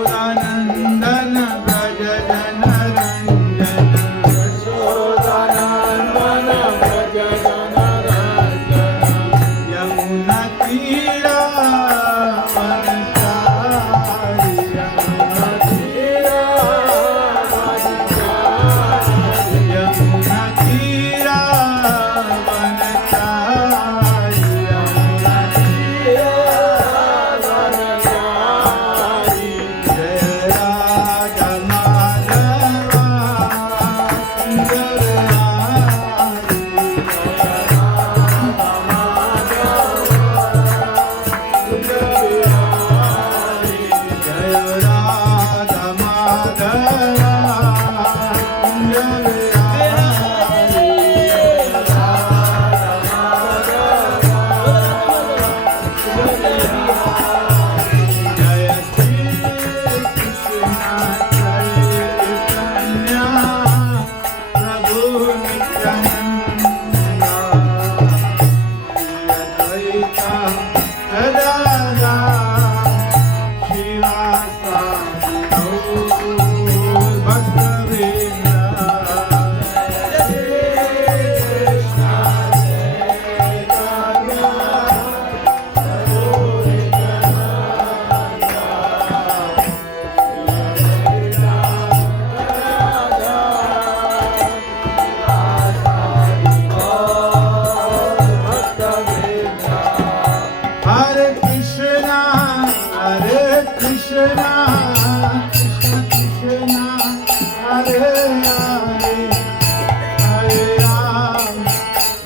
यशोदानंदन व्रज जनरंजन यशोदानंदन व्रज जनरंजन यमुना तीरा वनचारी यमुना तीरा वनचारी यमुना तीरा वनचारी यमुना तीरा वनचारी जय राधा माधवा सुंदर जय राधा माधवा कुंज जय श्री कृष्ण चैतन्य प्रभु नित्यानंद अद्वैता सदा शिवासादि गौर भक्तवृंद Hare Krishna, Hare Krishna, Krishna Krishna, Hare Hare, Hare Rama,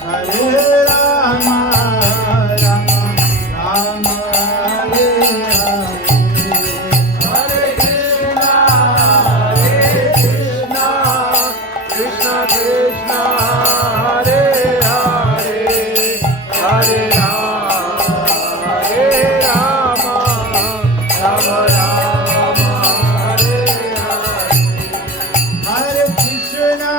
Hare Rama, Rama Rama, Hare Hare. Hare Krishna, Krishna Krishna, Hare Hare, Hare Rama, Hare Rama, Rama Rama, Hare Hare. Hare Krishna,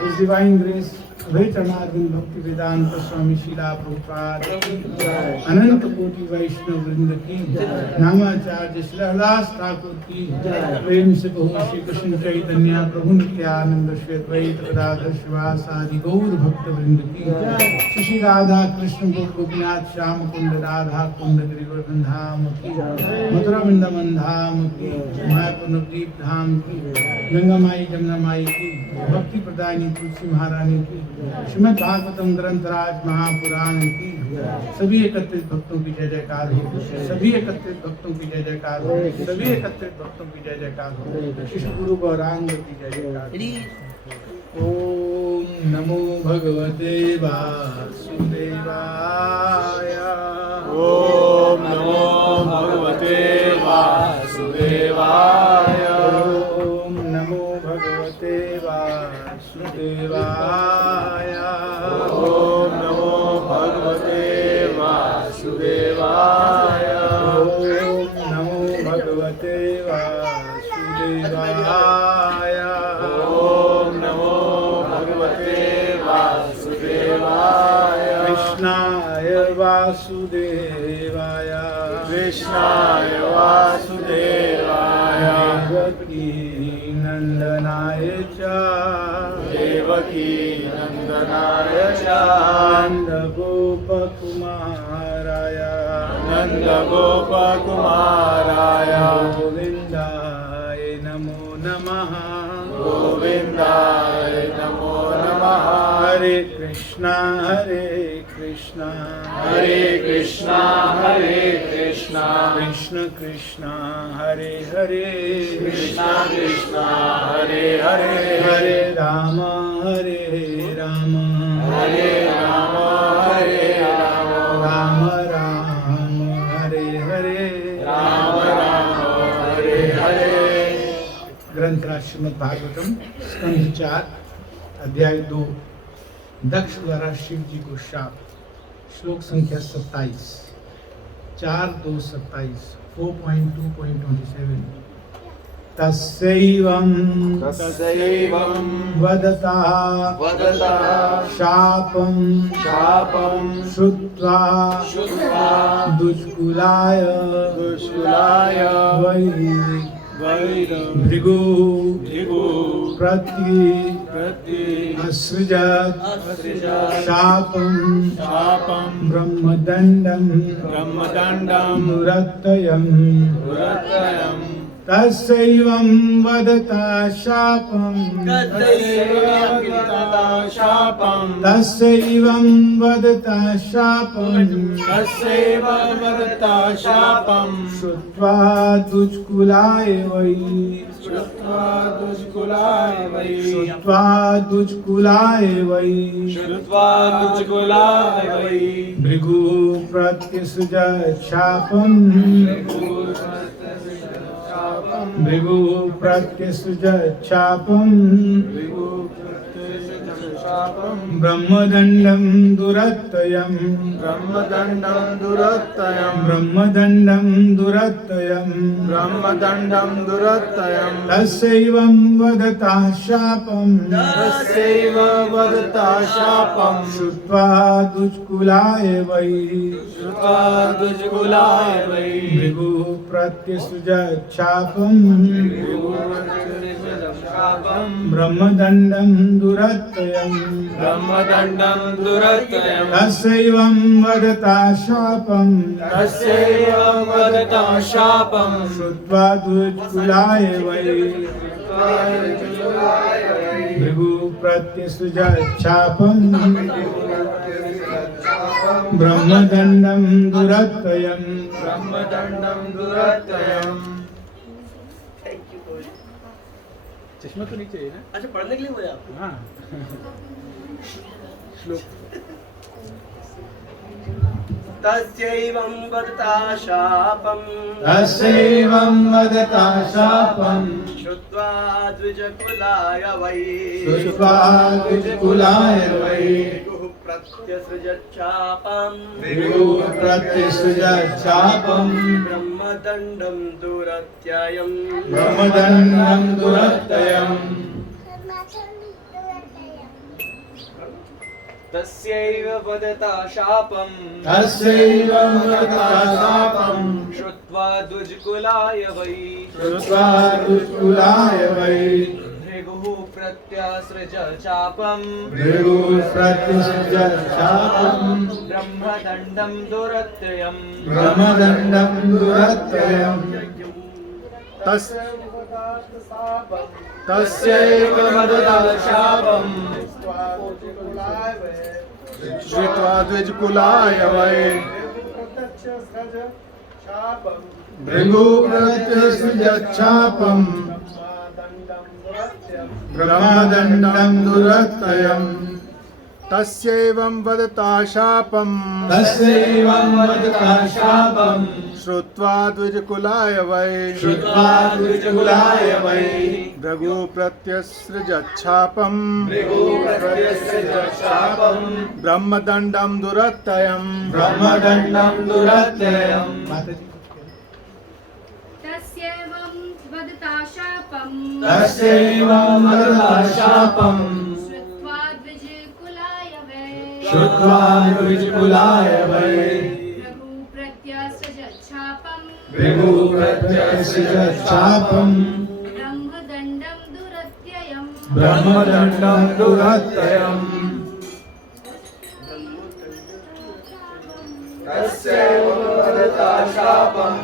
His Divine Grace, Abhay Chanarvind Bhakti Vedanta Swami Srila Prabhupada ki jai, Ananta Koti Vaishnav Vrinda ki jai, Namacharya Srila Halas Thakur ki jai, प्रेम से कहो श्री कृष्ण चैतन्य प्रभु नित्यानंद श्री अद्वैत गदाधर शिवासादि गौर भक्त वृंद की जय, श्री राधा कृष्ण गोपीनाथ श्याम कुंड राधा कुंड गिरिवर्धन धाम की जय, मथुरा वृंदावन धाम की, मायापुर नवद्वीप धाम की, गंगा माई जमुना माई की, भक्ति प्रदायिनी तुलसी महारानी की, श्रीमद् भागवतम ग्रंथराज महापुराण की, सभी एकत्रित भक्तों की जय जयकार हो, सभी एकत्रित भक्तों की जय जयकार हो, सभी एकत्रित भक्तों की जय जयकार हो, कृष्ण गुरु गौरांग की जय जयकार। ओम नमो भगवते वासुदेवाय। ओम नमो भगवते वासुदेवाय। ओम नमो भगवते वासुदेवाय। ओम नमो भगवते वासुदेवाय। ओम नमो भगवते वासुदेवाय। ओम नमो भगवते वासुदेवाय। कृष्णाय वासुदेवाय। कृष्णाय वासुदेवाय। देवकी नंदनाय च। देवकी नंदनाय च। नंदगोपकुमाराय। नंदगोपकुमाराय। गोविन्दाय नमो नमः। गोविन्दाय नमो नमः। हरे कृष्णा हरे कृष्णा हरे कृष्णा हरे कृष्णा कृष्ण कृष्णा हरे हरे कृष्णा कृष्णा हरे हरे हरे राम हरे राम हरे राम हरे राम राम राम हरे हरे राम राम हरे हरे। ग्रंथराज श्रीमद् भागवतम स्कंध 4 अध्याय 2 दक्ष द्वारा शिव जी को शाप। श्लोक संख्या 27 4:2-27 4.2.27 तस्यैवं तस्यैवं वदता वदता शापं श्रुत्वा दुष्कुलाय दुष्कुलाय भृगु प्रति असृजत् शापं ब्रह्मदण्डं दुरत्ययम् तस्यैवं वदता शापं तस्यैवं वदता शापं श्रुत्वा दुष्कुलाय वै भृगु प्रत्यसृजत् शापं ब्रह्मदण्डं दुरत्ययम् तस्यैवं वदता शापं श्रुत्वा दुष्कुलाय वै भृगु प्रत्यसृजत् शापं ब्रह्मदण्डं दुरत्ययम् तस्यैवं वदता शापं श्रुत्वा दुष्कुलाय वै भृगु प्रत्यसृजत् शापं ब्रह्मदण्डं दुरत्ययम् चश्मा तो नहीं चाहिए ना? अच्छा पढ़ने के लिए बोले आप? हाँ। श्लोक तस्यैवं वदता शापं श्रुत्वा द्विजकुलाय वै प्रत्यसृजच्छापम् भृगुप्रत्यसृजच्छापम् ब्रह्मदण्डं दुरत्ययम् ब्रह्मदण्डं दुरत्ययम् तस्यैव वदता शापम् तस्यैव वदता शापम् श्रुत्वा द्विजकुलाय वै श्रुत्वा दुष्कुलाय वै भृगुः प्रत्यासृज चापम् भृगुप्रत्यसृजच्छापम् ब्रह्मदण्डं दुरत्ययम् ब्रह्मदण्डं दुरत्ययम् तस्यैव वदता शापम् श्रुत्वा द्विजकुलाय वै भृगुप्रत्यसृजच्छापम् ब्रह्मदण्डं दुरत्ययम् तस्यैवं वदता शापम् तस्यैवं वदता शापम् श्रुत्वा द्विजकुलाय वै श्रुत्वा द्विजकुलाय वै भृगुप्रत्यसृजच्छापम् भृगुप्रत्यसृजच्छापम् ब्रह्मदण्डं दुरत्ययम् ब्रह्मदण्डं दुरत्ययम् तस्यैवं वदता शापम् तस्यैवं वदता शापम् श्रुत्वा द्विजकुलाय वै श्रुत्वा द्विजकुलाय वै भृगुप्रत्यसृजच्छापम् भृगुप्रत्यसृजच्छापम् ब्रह्मदण्डं दुरत्ययम् ब्रह्मदण्डं दुरत्ययम् तस्यैव वदता शापम्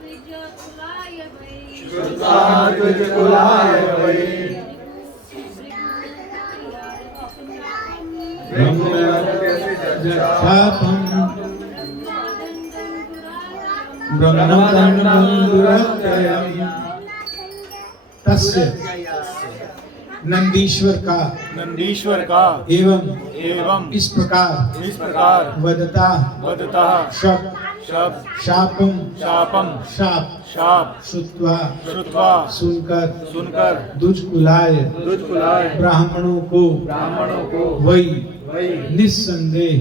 द्विजकुलाय वै श्रुत्वा द्विजकुलाय वै ब्रह्मप्रत्यसृजच्छापम् ब्रह्मदण्डं दुरत्ययम् तस्य नंदीश्वर का एवं इस प्रकार वदता शब्द शापम शाप श्रुत्वा सुनकर दुष्कुलाय ब्राह्मणों को वही निस्संदेह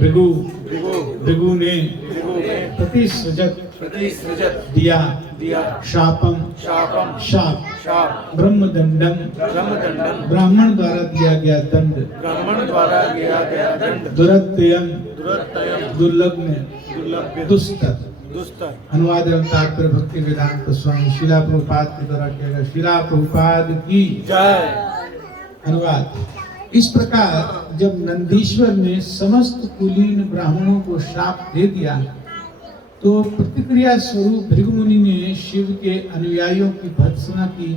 भृगु ने प्रतिसृजत दिया शापम शाप ब्रह्मदंडम ब्राह्मण द्वारा दिया गया दंड दुरत्ययम दुर्लभ दुस्तर अनुवाद एवं तात्पर्य भक्ति वेदांत स्वामी शिला प्रभुपाद के द्वारा किया गया। शिला प्रभुपाद की जय। अनुवाद। इस प्रकार जब नंदीश्वर ने समस्त कुलीन ब्राह्मणों को शाप दे दिया तो प्रतिक्रिया स्वरूप भृगु मुनि ने शिव के अनुयायियों की भर्त्सना की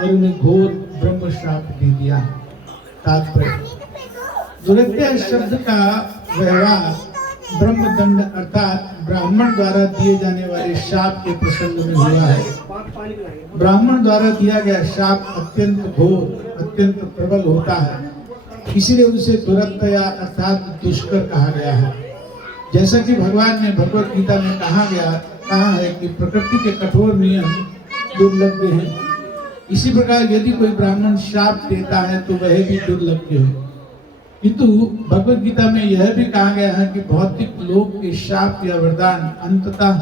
और उन्हें घोर ब्रह्म शाप दे दिया। तात्पर्य दुरत्या शब्द का व्यवहार ब्रह्मदंड अर्थात ब्राह्मण द्वारा दिए जाने वाले शाप के प्रसंग में हुआ है। ब्राह्मण द्वारा दिया गया शाप अत्यंत घोर अत्यंत प्रबल होता है, इसीलिए उसे दुरत्या अर्थात दुष्कर कहा गया है। जैसा कि भगवान ने भगवत गीता में कहा है कि प्रकृति के कठोर नियम दुर्लभ हैं, इसी प्रकार यदि कोई ब्राह्मण शाप देता है तो वह भी दुर्लभ है। किंतु भगवत गीता में यह भी कहा गया है कि भौतिक लोक के शाप या वरदान अंततः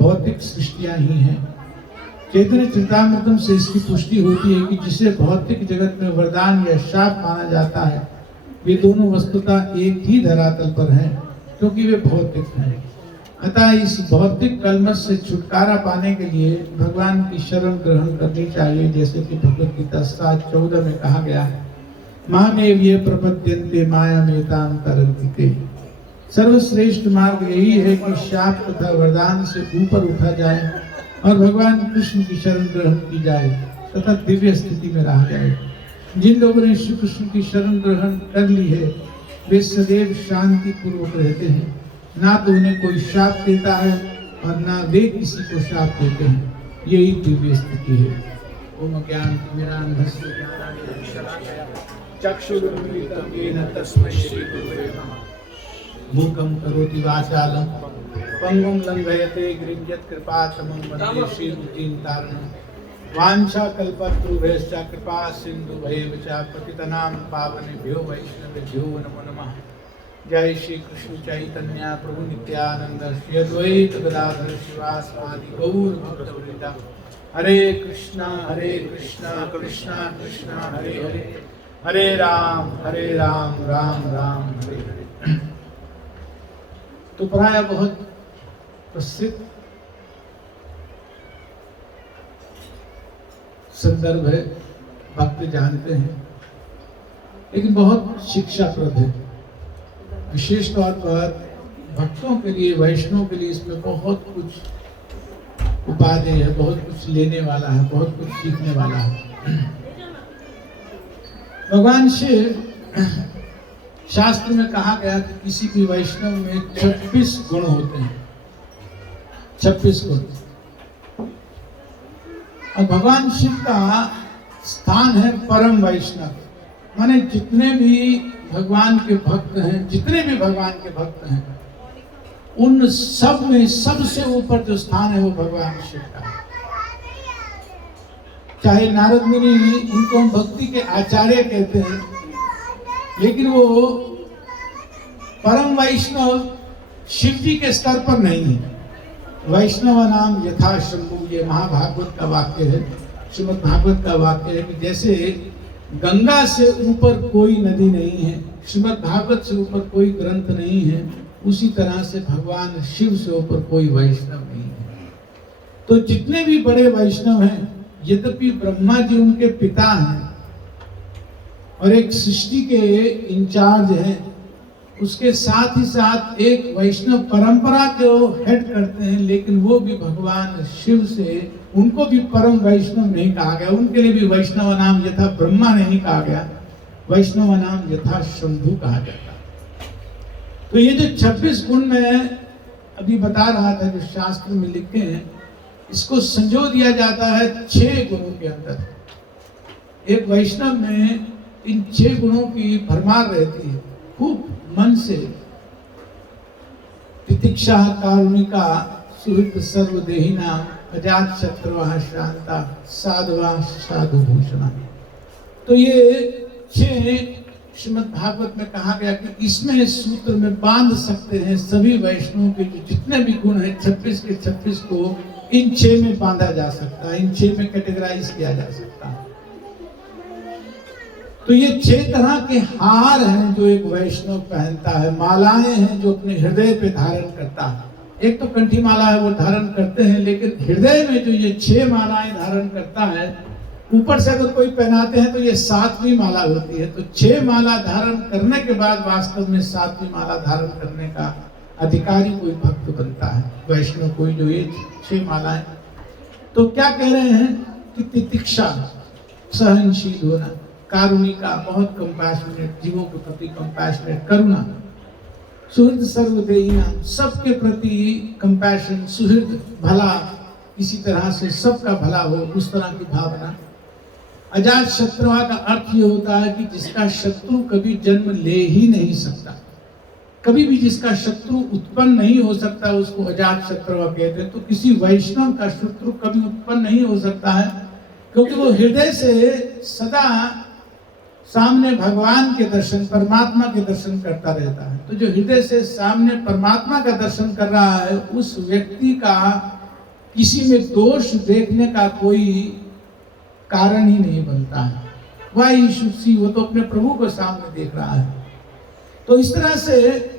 भौतिक सृष्टियां ही हैं। चैतन्य चरितामृतम से इसकी पुष्टि होती है कि जिसे भौतिक जगत में वरदान या शाप माना जाता है वे दोनों वस्तुतः एक ही धरातल पर हैं, क्योंकि वे भौतिक हैं। अतः इस भौतिक कलमश से छुटकारा पाने के लिए भगवान की शरण ग्रहण करनी चाहिए, जैसे कि भगवत गीता 7:14 में कहा गया है, मामेव ये प्रपद्यन्ते मायामेतां तरन्ति। सर्वश्रेष्ठ मार्ग यही है कि शाप तथा वरदान से ऊपर उठा जाए और भगवान कृष्ण की शरण ग्रहण की जाए तथा दिव्य स्थिति में रहा जाए। जिन लोगों ने श्री कृष्ण की शरण ग्रहण कर ली है वे सदैव शांति पूर्वक रहते हैं, ना तो उन्हें कोई शाप देता है और ना वे किसी को शाप देते हैं। यही दिव्य स्थिति है। ओम ज्ञानतिमिरान्धस्य ज्ञानाञ्जनशलाकया चक्षुरुन्मीलितं येन तस्मै श्री गुरुवे नमः। मूकं करोति वाचालं पंगुं लंघयते गिरिं यत्कृपातमं वन्दे श्रीगुरुं तारणं। वांछा कल्पतरुभ्यश्च कृपा सिन्धुभैव च पतितनां पावनेभ्यो वैष्णवेभ्यो नमो नमः। जय श्री कृष्ण चैतन्य प्रभु नित्यानंद श्री अद्वैत गदाधर शिवासादि गौर भक्तवृंदा। हरे कृष्णा कृष्णा कृष्णा हरे हरे, हरे राम राम राम हरे हरे। तो प्राय बहुत प्रसिद्ध संदर्भ है, भक्त जानते हैं, लेकिन बहुत शिक्षाप्रद है। विशेष तौर पर भक्तों के लिए, वैष्णव के लिए इसमें बहुत कुछ उपादेय है, बहुत कुछ लेने वाला है, बहुत कुछ सीखने वाला है। भगवान शिव, शास्त्र में कहा गया कि किसी भी वैष्णव में 26 गुण होते हैं, 26 गुण। और भगवान शिव का स्थान है परम वैष्णव, माने जितने भी भगवान के भक्त हैं, जितने भी भगवान के भक्त हैं, उन सब में सबसे ऊपर जो स्थान है वो भगवान शिव का है। चाहे नारद मुनि उनको हम भक्ति के आचार्य कहते हैं, लेकिन वो परम वैष्णव शिव जी के स्तर पर नहीं है। वैष्णव नाम यथा शंभु, ये महाभागवत का वाक्य है, श्रीमद् भागवत का वाक्य है कि जैसे गंगा से ऊपर कोई नदी नहीं है, श्रीमद् भागवत से ऊपर कोई ग्रंथ नहीं है, उसी तरह से भगवान शिव से ऊपर कोई वैष्णव नहीं है। तो जितने भी बड़े वैष्णव हैं, यद्यपि ब्रह्मा जी उनके पिता हैं और एक सृष्टि के इंचार्ज हैं, उसके साथ ही साथ एक वैष्णव परंपरा को हेड करते हैं, लेकिन वो भी भगवान शिव से, उनको भी परम वैष्णव नहीं कहा गया। उनके लिए भी वैष्णव नाम यथा ब्रह्मा नहीं कहा गया, वैष्णव नाम यथा शंभु कहा जाता। तो ये जो 26 गुण मैं अभी बता रहा था, जो शास्त्र में लिखे हैं, इसको संजो दिया जाता है 6 गुणों के अंदर। एक वैष्णव में इन 6 गुणों की भरमार रहती है, खूब मन से। तितिक्षा, कारुणिका, सुहृद सर्वदेहिना, अजात शत्रुः शांता, साधवा साधुभूषणा। तो ये 6 श्रीमद् भागवत में कहा गया कि इसमें सूत्र में बांध सकते हैं सभी वैष्णवों के जितने भी गुण हैं, 26 के 26 को इन 6 में बांधा जा सकता है, इन 6 में कैटेगराइज किया जा सकता है। तो ये 6 तरह के हार हैं जो एक वैष्णव पहनता है, मालाएं हैं जो अपने हृदय पे धारण करता है। एक तो कंठी माला है, वो धारण करते हैं, लेकिन हृदय में जो ये 6 मालाएं धारण करता है, ऊपर से अगर कोई पहनाते हैं तो ये 7वीं माला होती है। तो 6 माला धारण करने के बाद वास्तव में 7वीं माला धारण करने का अधिकारी कोई भक्त बनता है, वैष्णव कोई, जो ये 6 मालाएं। तो क्या कह रहे हैं कि तितिक्षा, सहनशील होना, कारुणिका, बहुत कंपैशनेट, जीवों के प्रति कंपैशनेट, करुणा, सुहृद सर्वदेहिना, सबके प्रति कंपैशन, सुहृद, भला, किसी तरह से सबका भला हो, उस तरह की भावना। अजात शत्रु का अर्थ ये होता है कि जिसका शत्रु कभी जन्म ले ही नहीं सकता, कभी भी जिसका शत्रु उत्पन्न नहीं हो सकता, उसको अजात शत्रु कहते हैं। तो किसी वैष्णव का शत्रु कभी उत्पन्न नहीं हो सकता है, क्योंकि वो हृदय से सदा सामने भगवान के दर्शन, परमात्मा के दर्शन करता रहता है। तो जो हृदय से सामने परमात्मा का दर्शन कर रहा है, उस व्यक्ति का किसी में दोष देखने का कोई कारण ही नहीं बनता है। वह ईशुसी, वो तो अपने प्रभु को सामने देख रहा है। तो इस तरह से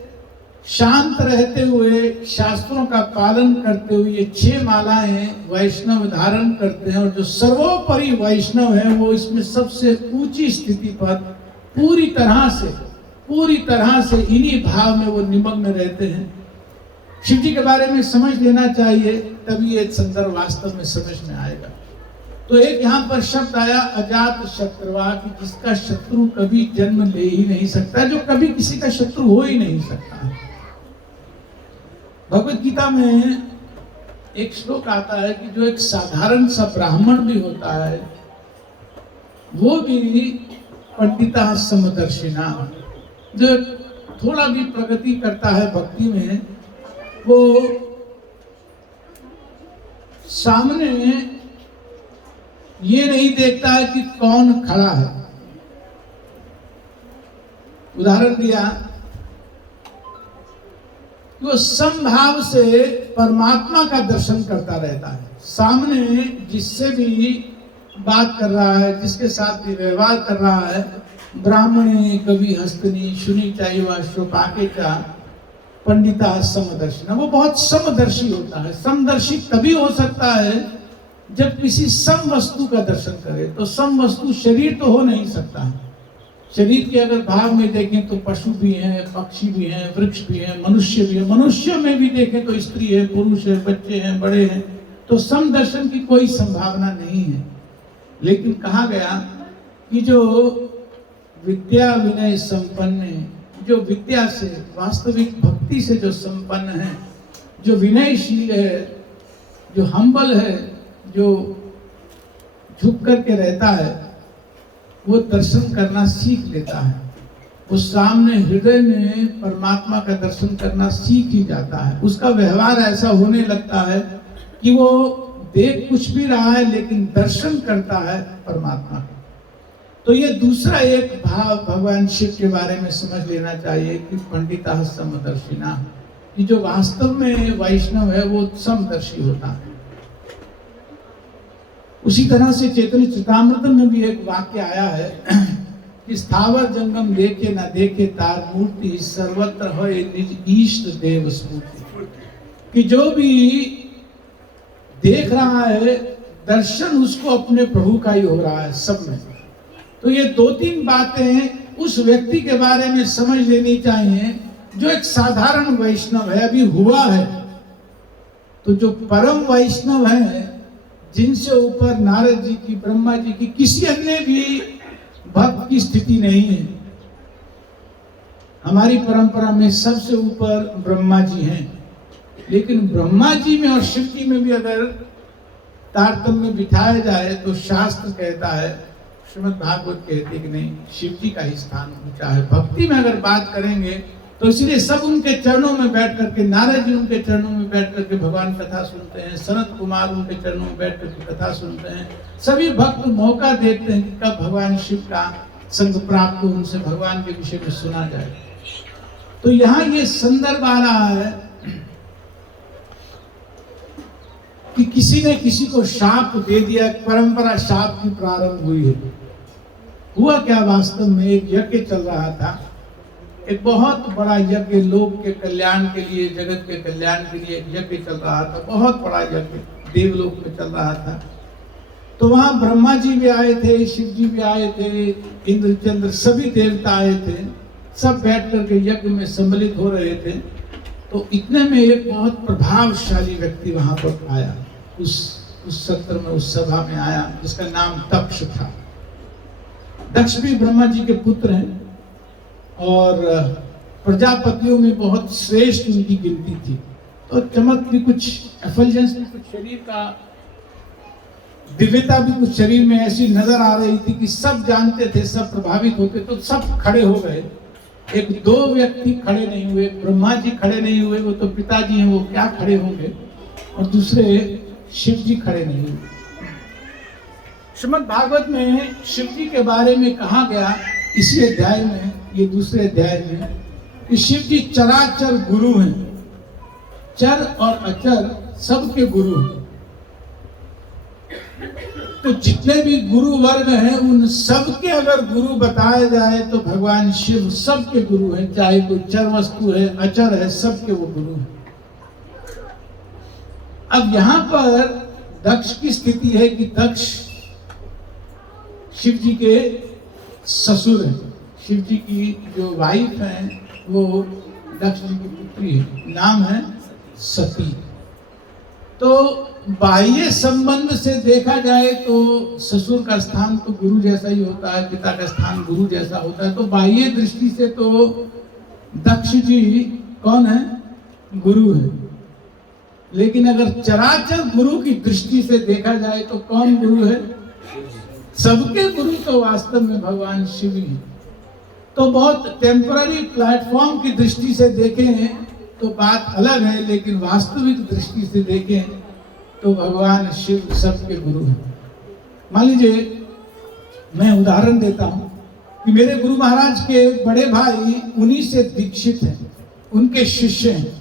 शांत रहते हुए, शास्त्रों का पालन करते हुए ये 6 मालाएं वैष्णव धारण करते हैं। और जो सर्वोपरि वैष्णव है, वो इसमें सबसे ऊंची स्थिति पर पूरी तरह से इन्हीं भाव में वो निमग्न रहते हैं। शिव जी के बारे में समझ लेना चाहिए, तभी ये संदर्भ वास्तव में समझ में आएगा। तो एक यहाँ पर शब्द आया अजात शत्रुवा, कि जिसका शत्रु कभी जन्म ले ही नहीं सकता, जो कभी किसी का शत्रु हो ही नहीं सकता। भगवत गीता में एक श्लोक आता है कि जो एक साधारण सा ब्राह्मण भी होता है, वो भी पंडिता समदर्शिना, जो थोड़ा भी प्रगति करता है भक्ति में, वो सामने ये नहीं देखता है कि कौन खड़ा है। उदाहरण दिया, वो समभाव से परमात्मा का दर्शन करता रहता है। सामने जिससे भी बात कर रहा है, जिसके साथ भी व्यवहार कर रहा है, ब्राह्मणे कवि हस्तनी शुनि चाइवा शोपाकेचा पंडिता समदर्शिना, वो बहुत समदर्शी होता है। समदर्शी तभी हो सकता है जब किसी सम वस्तु का दर्शन करे। तो सम वस्तु शरीर तो हो नहीं सकता है। शरीर के अगर भाग में देखें तो पशु भी हैं, पक्षी भी हैं, वृक्ष भी हैं, मनुष्य भी है। मनुष्य में भी देखें तो स्त्री है, पुरुष है, बच्चे हैं, बड़े हैं। तो समदर्शन की कोई संभावना नहीं है। लेकिन कहा गया कि जो विद्या विनय संपन्न है, जो विद्या से वास्तविक भक्ति से जो संपन्न है, जो विनयशील है, जो हम्बल है, जो झुक करके रहता है, वो दर्शन करना सीख लेता है। वो सामने हृदय में परमात्मा का दर्शन करना सीख ही जाता है। उसका व्यवहार ऐसा होने लगता है कि वो देख कुछ भी रहा है लेकिन दर्शन करता है परमात्मा का। तो ये दूसरा एक भाव भगवान शिव के बारे में समझ लेना चाहिए कि पंडिता समदर्शिना, कि जो वास्तव में वैष्णव है वो समदर्शी होता है। उसी तरह से चैतन्य चरितामृत में भी एक वाक्य आया है कि स्थावर जंगम देखे ना देखे तार मूर्ति सर्वत्र है निज इष्ट देव स्मृति, कि जो भी देख रहा है दर्शन उसको अपने प्रभु का ही हो रहा है सब में। तो ये दो तीन बातें उस व्यक्ति के बारे में समझ लेनी चाहिए जो एक साधारण वैष्णव है, अभी हुआ है। तो जो परम वैष्णव है, जिनसे ऊपर नारद जी की, ब्रह्मा जी की, किसी अन्य भी भक्त की स्थिति नहीं है। हमारी परंपरा में सबसे ऊपर ब्रह्मा जी हैं, लेकिन ब्रह्मा जी में और शिव जी में भी अगर तारतम्य बिठाया जाए तो शास्त्र कहता है, श्रीमद् भागवत कहते कि नहीं, शिव जी का ही स्थान ऊंचा है। भक्ति में अगर बात करेंगे तो इसलिए सब उनके चरणों में बैठ करके, नारद जी उनके चरणों में बैठ करके भगवान कथा सुनते हैं, सनत कुमार उनके चरणों में बैठ करके कथा सुनते हैं। सभी भक्त मौका देखते हैं कि कब भगवान शिव का संग प्राप्त हो, उनसे भगवान के विषय में सुना जाए। तो यहाँ ये संदर्भ आ रहा है कि किसी ने किसी को शाप दे दिया, परंपरा शाप की प्रारंभ हुई है। हुआ क्या, वास्तव में एक यज्ञ चल रहा था, एक बहुत बड़ा यज्ञ, लोक के कल्याण के लिए, जगत के कल्याण के लिए एक यज्ञ चल रहा था, बहुत बड़ा यज्ञ देवलोक में चल रहा था। तो वहां ब्रह्मा जी भी आए थे, शिव जी भी आए थे, इंद्र चंद्र सभी देवता आए थे, सब बैठ करके यज्ञ में सम्मिलित हो रहे थे। तो इतने में एक बहुत प्रभावशाली व्यक्ति वहां पर आया, उस सत्र में, उस सभा में आया, जिसका नाम दक्ष था। दक्ष भी ब्रह्मा जी के पुत्र हैं और प्रजापतियों में बहुत श्रेष्ठ उनकी गिनती थी। तो चमक भी कुछ, एफल्जेंस भी कुछ, शरीर का दिव्यता भी कुछ शरीर में ऐसी नजर आ रही थी कि सब जानते थे, सब प्रभावित होते। तो सब खड़े हो गए। एक दो व्यक्ति खड़े नहीं हुए, ब्रह्मा जी खड़े नहीं हुए, वो तो पिताजी हैं, वो क्या खड़े होंगे, और दूसरे शिव जी खड़े नहीं हुए। श्रीमद् भागवत में शिव जी के बारे में कहा गया इसी अध्याय में, ये दूसरे अध्याय में, कि शिव जी चराचर गुरु हैं, चर और अचर सबके गुरु हैं। तो जितने भी गुरु वर्ग हैं उन सबके अगर गुरु बताया जाए तो भगवान शिव सबके गुरु हैं, चाहे कोई चर वस्तु है, अचर है, सबके वो गुरु हैं। अब यहाँ पर दक्ष की स्थिति है कि दक्ष शिव जी के ससुर हैं। शिव जी की जो वाइफ है वो दक्ष जी की पुत्री है, नाम है सती। तो बाह्य संबंध से देखा जाए तो ससुर का स्थान तो गुरु जैसा ही होता है, पिता का स्थान गुरु जैसा होता है। तो बाह्य दृष्टि से तो दक्ष जी कौन है, गुरु है। लेकिन अगर चराचर गुरु की दृष्टि से देखा जाए तो कौन गुरु है, सबके गुरु तो वास्तव में भगवान शिव ही है। तो बहुत टेम्पररी प्लेटफॉर्म की दृष्टि से देखें तो बात अलग है, लेकिन वास्तविक दृष्टि से देखें तो भगवान शिव सबके गुरु हैं। मान लीजिए मैं उदाहरण देता हूं कि मेरे गुरु महाराज के बड़े भाई उन्हीं से दीक्षित हैं, उनके शिष्य हैं।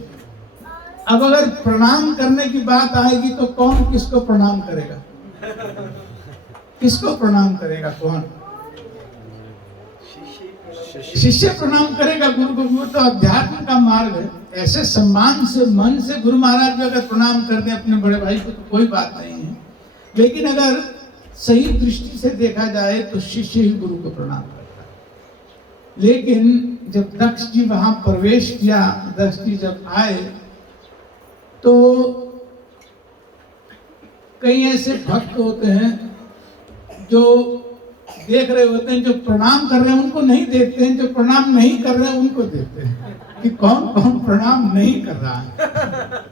अब अगर प्रणाम करने की बात आएगी तो कौन किसको प्रणाम करेगा? किसको प्रणाम करेगा? कौन? शिष्य प्रणाम करेगा गुरु को। वो तो अध्यात्म का मार्ग है। ऐसे सम्मान से मन से गुरु महाराज भी अगर प्रणाम कर दे अपने बड़े भाई को तो कोई बात नहीं है। लेकिन अगर सही दृष्टि से देखा जाए तो शिष्य ही गुरु को प्रणाम करता है। लेकिन जब दक्ष जी वहां प्रवेश किया, दक्ष जी जब आए तो कई ऐसे भक्त होते हैं जो देख रहे होते हैं, जो प्रणाम कर रहे हैं उनको नहीं देखते हैं, जो प्रणाम नहीं कर रहे हैं उनको देखते हैं कि कौन कौन प्रणाम नहीं कर रहा है।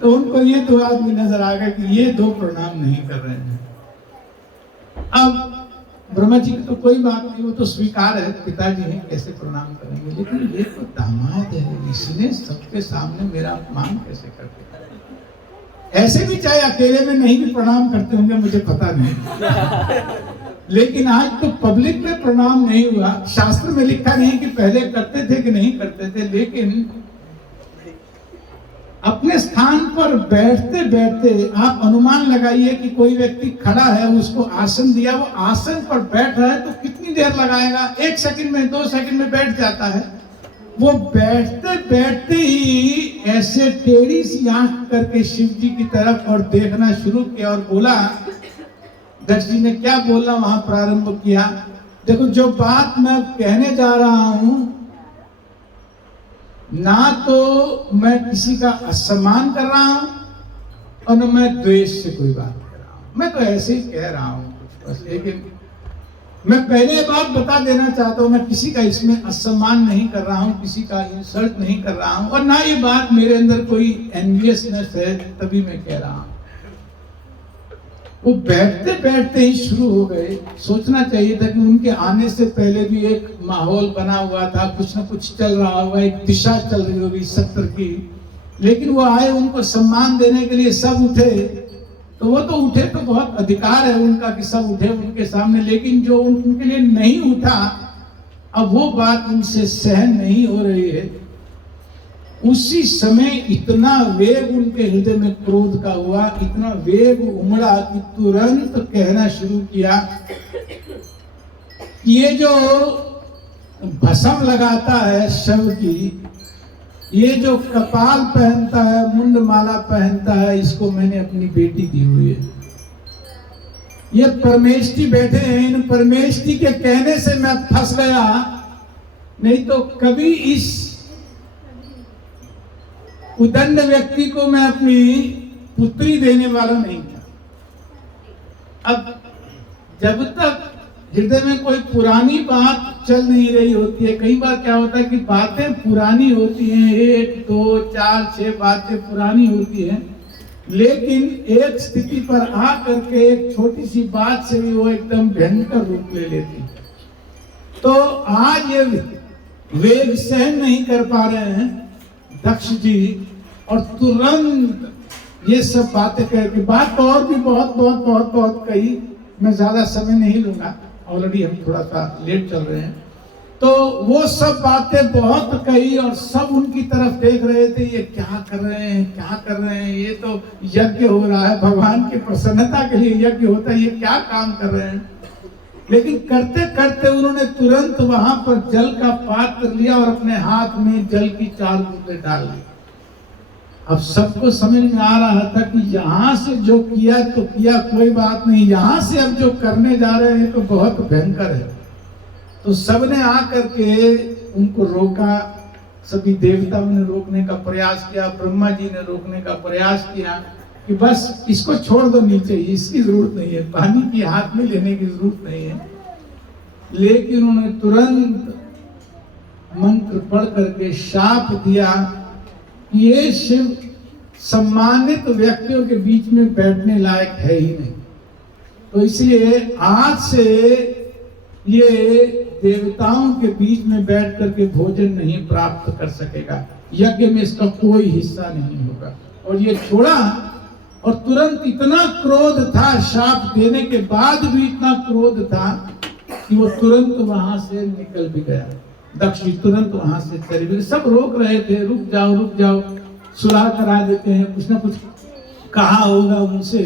तो उनको ये दो आदमी नजर आ गए कि ये दो प्रणाम नहीं कर रहे हैं। अब ब्रह्मा जी की तो कोई बात नहीं, वो तो स्वीकार है, पिताजी हैं, कैसे प्रणाम करेंगे। लेकिन ये तो दामाद है, इसने सबके सामने मेरा अपमान कैसे कर दिया। ऐसे भी चाहे अकेले में नहीं भी प्रणाम करते होंगे, मुझे पता नहीं। लेकिन आज तो पब्लिक में प्रणाम नहीं हुआ। शास्त्र में लिखा नहीं कि पहले करते थे कि नहीं करते थे, लेकिन अपने स्थान पर बैठते बैठते आप अनुमान लगाइए कि कोई व्यक्ति खड़ा है, उसको आसन दिया, वो आसन पर बैठ रहा है तो कितनी देर लगाएगा? 1 सेकंड में, 2 सेकंड में बैठ जाता है। वो बैठते बैठते ही ऐसे टेढ़ी सी आंख करके शिव जी की तरफ और देखना शुरू किया और बोला, दक्ष जी ने क्या बोलना वहां प्रारंभ किया, देखो जो बात मैं कहने जा रहा हूं, ना तो मैं किसी का असम्मान कर रहा हूं और न मैं द्वेष से कोई बात कर रहा हूं, मैं तो ऐसे ही कह रहा हूं कुछ बस। लेकिन मैं पहले बात बता देना चाहता हूं, मैं किसी का इसमें असम्मान नहीं कर रहा हूं, किसी का इंसल्ट नहीं कर रहा हूं, और ना ये बात मेरे अंदर कोई एनवियसनेस है तभी मैं कह रहा हूं। वो बैठते बैठते ही शुरू हो गए। सोचना चाहिए था कि उनके आने से पहले भी एक माहौल बना हुआ था, कुछ न कुछ चल रहा होगा, एक दिशा चल रही होगी सत्र की। लेकिन वो आए, उनको सम्मान देने के लिए सब उठे, तो वो तो उठे तो बहुत अधिकार है उनका कि सब उठे उनके सामने। लेकिन जो उनके लिए नहीं उठा, अब वो बात उनसे सहन नहीं हो रही है। उसी समय इतना वेग उनके हृदय में क्रोध का हुआ, इतना वेग उमड़ा कि तुरंत कहना शुरू किया कि ये जो भस्म लगाता है शव की, ये जो कपाल पहनता है, मुंड माला पहनता है, इसको मैंने अपनी बेटी दी हुई है। ये परमेष्ठी बैठे हैं, इन परमेष्ठी के कहने से मैं फंस गया, नहीं तो कभी इस उदंड व्यक्ति को मैं अपनी पुत्री देने वाला नहीं था। अब जब तक हृदय में कोई पुरानी बात चल नहीं रही होती है, कई बार क्या होता है कि बातें पुरानी होती हैं, 1, 2, 4, 6 बातें पुरानी होती हैं, लेकिन एक स्थिति पर आ करके एक छोटी सी बात से भी वो एकदम भयंकर रूप ले लेती। तो आज ये वेग सहन नहीं कर पा रहे हैं दक्ष जी, और तुरंत ये सब बातें करके, बात तो और भी बहुत बहुत बहुत बहुत कही, मैं ज्यादा समय नहीं लूंगा, ऑलरेडी हम थोड़ा सा लेट चल रहे हैं। तो वो सब बातें बहुत कही और सब उनकी तरफ देख रहे थे, ये क्या कर रहे हैं, क्या कर रहे हैं, ये तो यज्ञ हो रहा है, भगवान की प्रसन्नता के लिए यज्ञ होता है, ये क्या काम कर रहे हैं। लेकिन करते करते उन्होंने तुरंत वहां पर जल का पात्र लिया और अपने हाथ में जल की 4 बूंदें डाल दी। अब सबको समझ में आ रहा था कि यहां से जो किया तो किया, कोई बात नहीं, यहां से अब जो करने जा रहे हैं तो बहुत भयंकर है। तो सबने आकर के उनको रोका, सभी देवताओं ने रोकने का प्रयास किया, ब्रह्मा जी ने रोकने का प्रयास किया कि बस इसको छोड़ दो नीचे, इसकी जरूरत नहीं है, पानी की हाथ में लेने की जरूरत नहीं है। लेकिन उन्होंने तुरंत मंत्र पढ़ करके शाप दिया कि ये शिव सम्मानित व्यक्तियों के बीच में बैठने लायक है ही नहीं, तो इसलिए आज से ये देवताओं के बीच में बैठ करके भोजन नहीं प्राप्त कर सकेगा, यज्ञ में इसका कोई हिस्सा नहीं होगा। और ये छोड़ा और तुरंत इतना क्रोध था, शाप देने के बाद भी इतना क्रोध था कि वो तुरंत वहां से निकल भी गया। दक्ष जी तुरंत वहां से चले गए। सब रोक रहे थे, रुक जाओ, सुलह करा देते हैं, कुछ ना कुछ कहा होगा उनसे,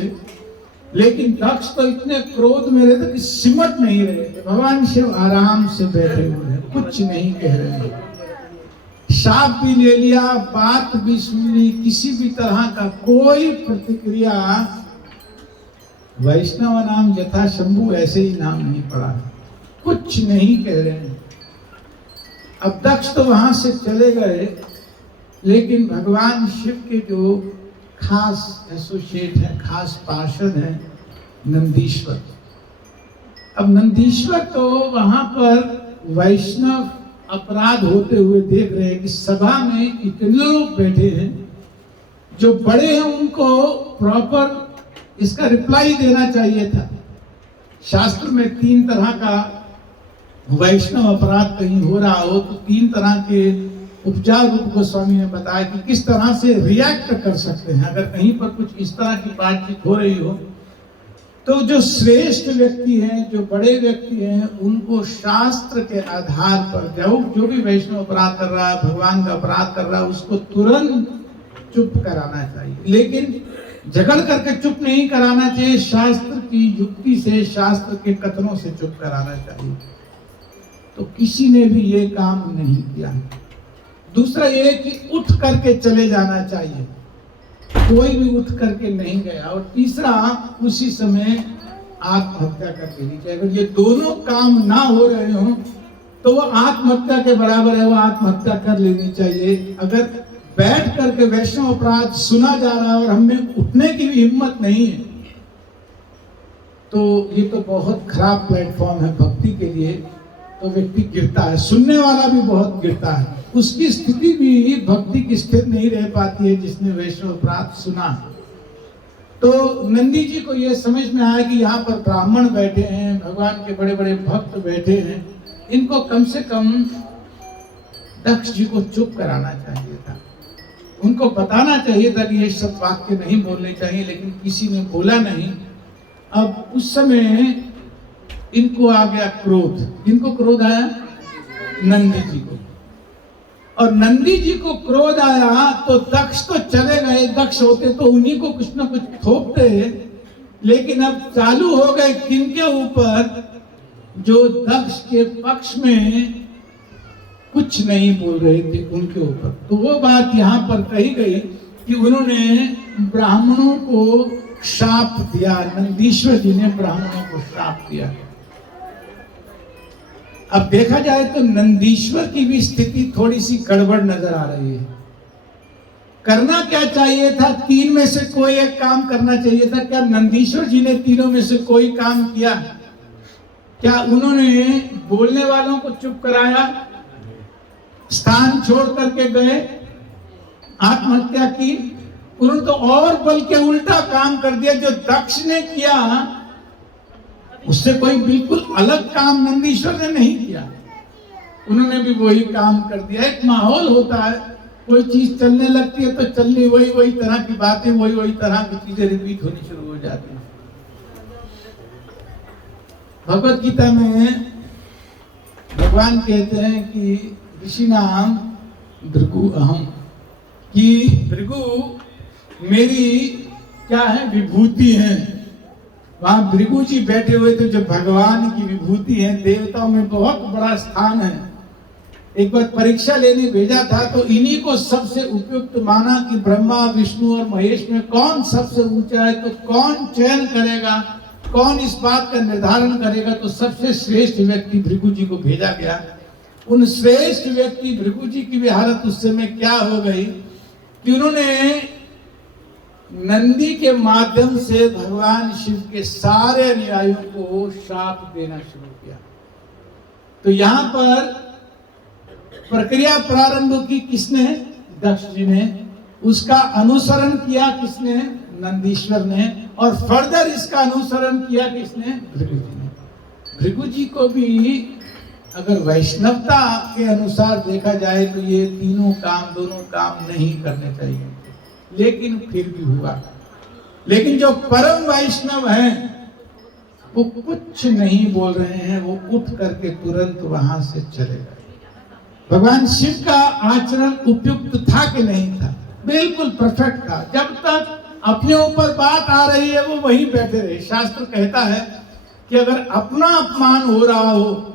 लेकिन दक्ष तो इतने क्रोध में रहे थे कि सिमट नहीं रहे थे। भगवान शिव आराम से बैठे हुए हैं, कुछ नहीं कह रहे हैं। शाप भी ले लिया, बात भी सुन ली, किसी भी तरह का कोई प्रतिक्रिया। वैष्णव नाम यथा शंभु ऐसे ही नाम नहीं पड़ा, कुछ नहीं कह रहे हैं। अब दक्ष तो वहां से चले गए, लेकिन भगवान शिव के जो खास एसोसिएट है, खास पार्षद है नंदीश्वर। अब नंदीश्वर तो वहां पर वैष्णव अपराध होते हुए देख रहे हैं कि सभा में इतने लोग बैठे हैं, जो बड़े हैं उनको प्रॉपर इसका रिप्लाई देना चाहिए था। शास्त्र में 3 तरह का वैष्णव अपराध कहीं हो रहा हो तो 3 तरह के उपचार रूप गोस्वामी ने बताया कि किस तरह से रिएक्ट कर सकते हैं अगर कहीं पर कुछ इस तरह की बातचीत हो रही हो। तो जो श्रेष्ठ व्यक्ति हैं, जो बड़े व्यक्ति हैं, उनको शास्त्र के आधार पर जो भी वैष्णव अपराध कर रहा है, भगवान का अपराध कर रहा है, उसको तुरंत चुप कराना चाहिए। लेकिन झगड़ करके चुप नहीं कराना चाहिए, शास्त्र की युक्ति से, शास्त्र के कथनों से चुप कराना चाहिए। तो किसी ने भी ये काम नहीं किया। दूसरा ये कि उठ करके चले जाना चाहिए, कोई भी उठ करके नहीं गया। और तीसरा, उसी समय आत्महत्या कर लेनी चाहिए। अगर ये दोनों काम ना हो रहे हो तो वो आत्महत्या के बराबर है, वो आत्महत्या कर लेनी चाहिए। अगर बैठ करके वैष्णव अपराध सुना जा रहा है और हमें उठने की भी हिम्मत नहीं है, तो ये तो बहुत खराब प्लेटफॉर्म है भक्ति के लिए। तो व्यक्ति गिरता है, सुनने वाला भी बहुत गिरता है, उसकी स्थिति भी भक्ति की स्थिर नहीं रह पाती है जिसने वैष्णव अपराध सुना। तो नंदी जी को यह समझ में आया कि यहाँ पर ब्राह्मण बैठे हैं, भगवान के बड़े बड़े भक्त बैठे हैं, इनको कम से कम दक्ष जी को चुप कराना चाहिए था। उनको बताना चाहिए था कि ये सब वाक्य नहीं बोलने चाहिए, लेकिन किसी ने बोला नहीं। अब उस समय इनको आ गया क्रोध। इनको क्रोध आया नंदी जी को, और नंदी जी को क्रोध आया तो दक्ष तो चले गए। दक्ष होते तो उन्हीं को कुछ ना कुछ थोपते, लेकिन अब चालू हो गए किनके ऊपर, जो दक्ष के पक्ष में कुछ नहीं बोल रहे थे उनके ऊपर। तो वो बात यहाँ पर कही गई कि उन्होंने ब्राह्मणों को शाप दिया, नंदीश्वर जी ने ब्राह्मणों को शाप दिया। अब देखा जाए तो नंदीश्वर की भी स्थिति थोड़ी सी गड़बड़ नजर आ रही है। करना क्या चाहिए था? 3 में से कोई एक काम करना चाहिए था। क्या नंदीश्वर जी ने तीनों में से कोई काम किया? क्या उन्होंने बोलने वालों को चुप कराया, स्थान छोड़ करके गए, आत्महत्या की? उन्होंने तो और बल्कि उल्टा काम कर दिया। जो दक्ष ने किया उससे कोई बिल्कुल अलग काम नंदीश्वर ने नहीं किया, उन्होंने भी वही काम कर दिया। एक माहौल होता है, कोई चीज चलने लगती है तो चलनी वही तरह की बातें, वही तरह की चीजें रिपीट होनी शुरू हो जाती है। भगवत गीता में भगवान कहते हैं कि ऋषि नाम भृगु अहम, कि भृगु मेरी क्या है, विभूति है। वहां भृगु जी बैठे हुए थे जो भगवान की विभूति है, देवताओं में बहुत बड़ा स्थान है। एक बार परीक्षा लेने भेजा था तो इन्हीं को सबसे उपयुक्त माना कि ब्रह्मा विष्णु और महेश में कौन सबसे ऊंचा है। तो कौन चयन करेगा, कौन इस बात का निर्धारण करेगा? तो सबसे श्रेष्ठ व्यक्ति भृगु जी को भेजा गया। उन श्रेष्ठ व्यक्ति भृगु जी की भी हालत उस समय क्या हो गई कि उन्होंने नंदी के माध्यम से भगवान शिव के सारे अनुयायियों को शाप देना शुरू किया। तो यहां पर प्रक्रिया प्रारंभ की किसने? दक्ष जी ने। उसका अनुसरण किया किसने? नंदीश्वर ने। और फर्दर इसका अनुसरण किया किसने? भृगु जी ने। भृगु जी को भी अगर वैष्णवता के अनुसार देखा जाए तो ये दोनों काम नहीं करने चाहिए, लेकिन फिर भी हुआ। लेकिन जो परम वैष्णव हैं वो कुछ नहीं बोल रहे हैं, वो उठ करके तुरंत वहां से चले गए। भगवान शिव का आचरण उपयुक्त था कि नहीं था? बिल्कुल परफेक्ट था। जब तक अपने ऊपर बात आ रही है वो वहीं बैठे रहे। शास्त्र कहता है कि अगर अपना अपमान हो रहा हो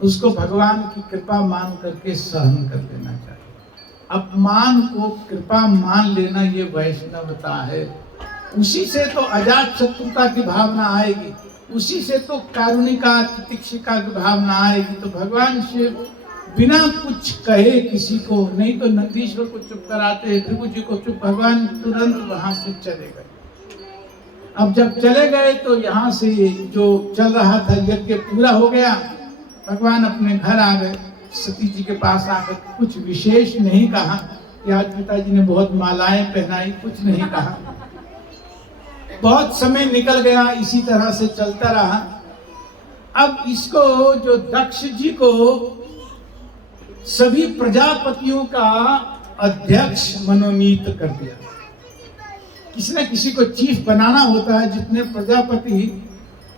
उसको भगवान की कृपा मान करके सहन कर लेना चाहिए। अपमान को कृपा मान लेना ये वैष्णवता है। उसी से तो अजात शत्रुता की भावना आएगी, उसी से तो कारुणिका तितिक्षिका की भावना आएगी। तो भगवान शिव बिना कुछ कहे किसी को, नहीं तो नंदीश्वर को चुप कराते, भृगु जी को चुप, भगवान तुरंत वहां से चले गए। अब जब चले गए तो यहाँ से जो चल रहा था यज्ञ पूरा हो गया, भगवान अपने घर आ गए। सती जी के पास आकर कुछ विशेष नहीं कहा कि आज पिताजी ने बहुत मालाएं पहनाई, कुछ नहीं कहा। बहुत समय निकल गया, इसी तरह से चलता रहा। अब इसको जो दक्ष जी को सभी प्रजापतियों का अध्यक्ष मनोनीत कर दिया। किसी न किसी को चीफ बनाना होता है। जितने प्रजापति,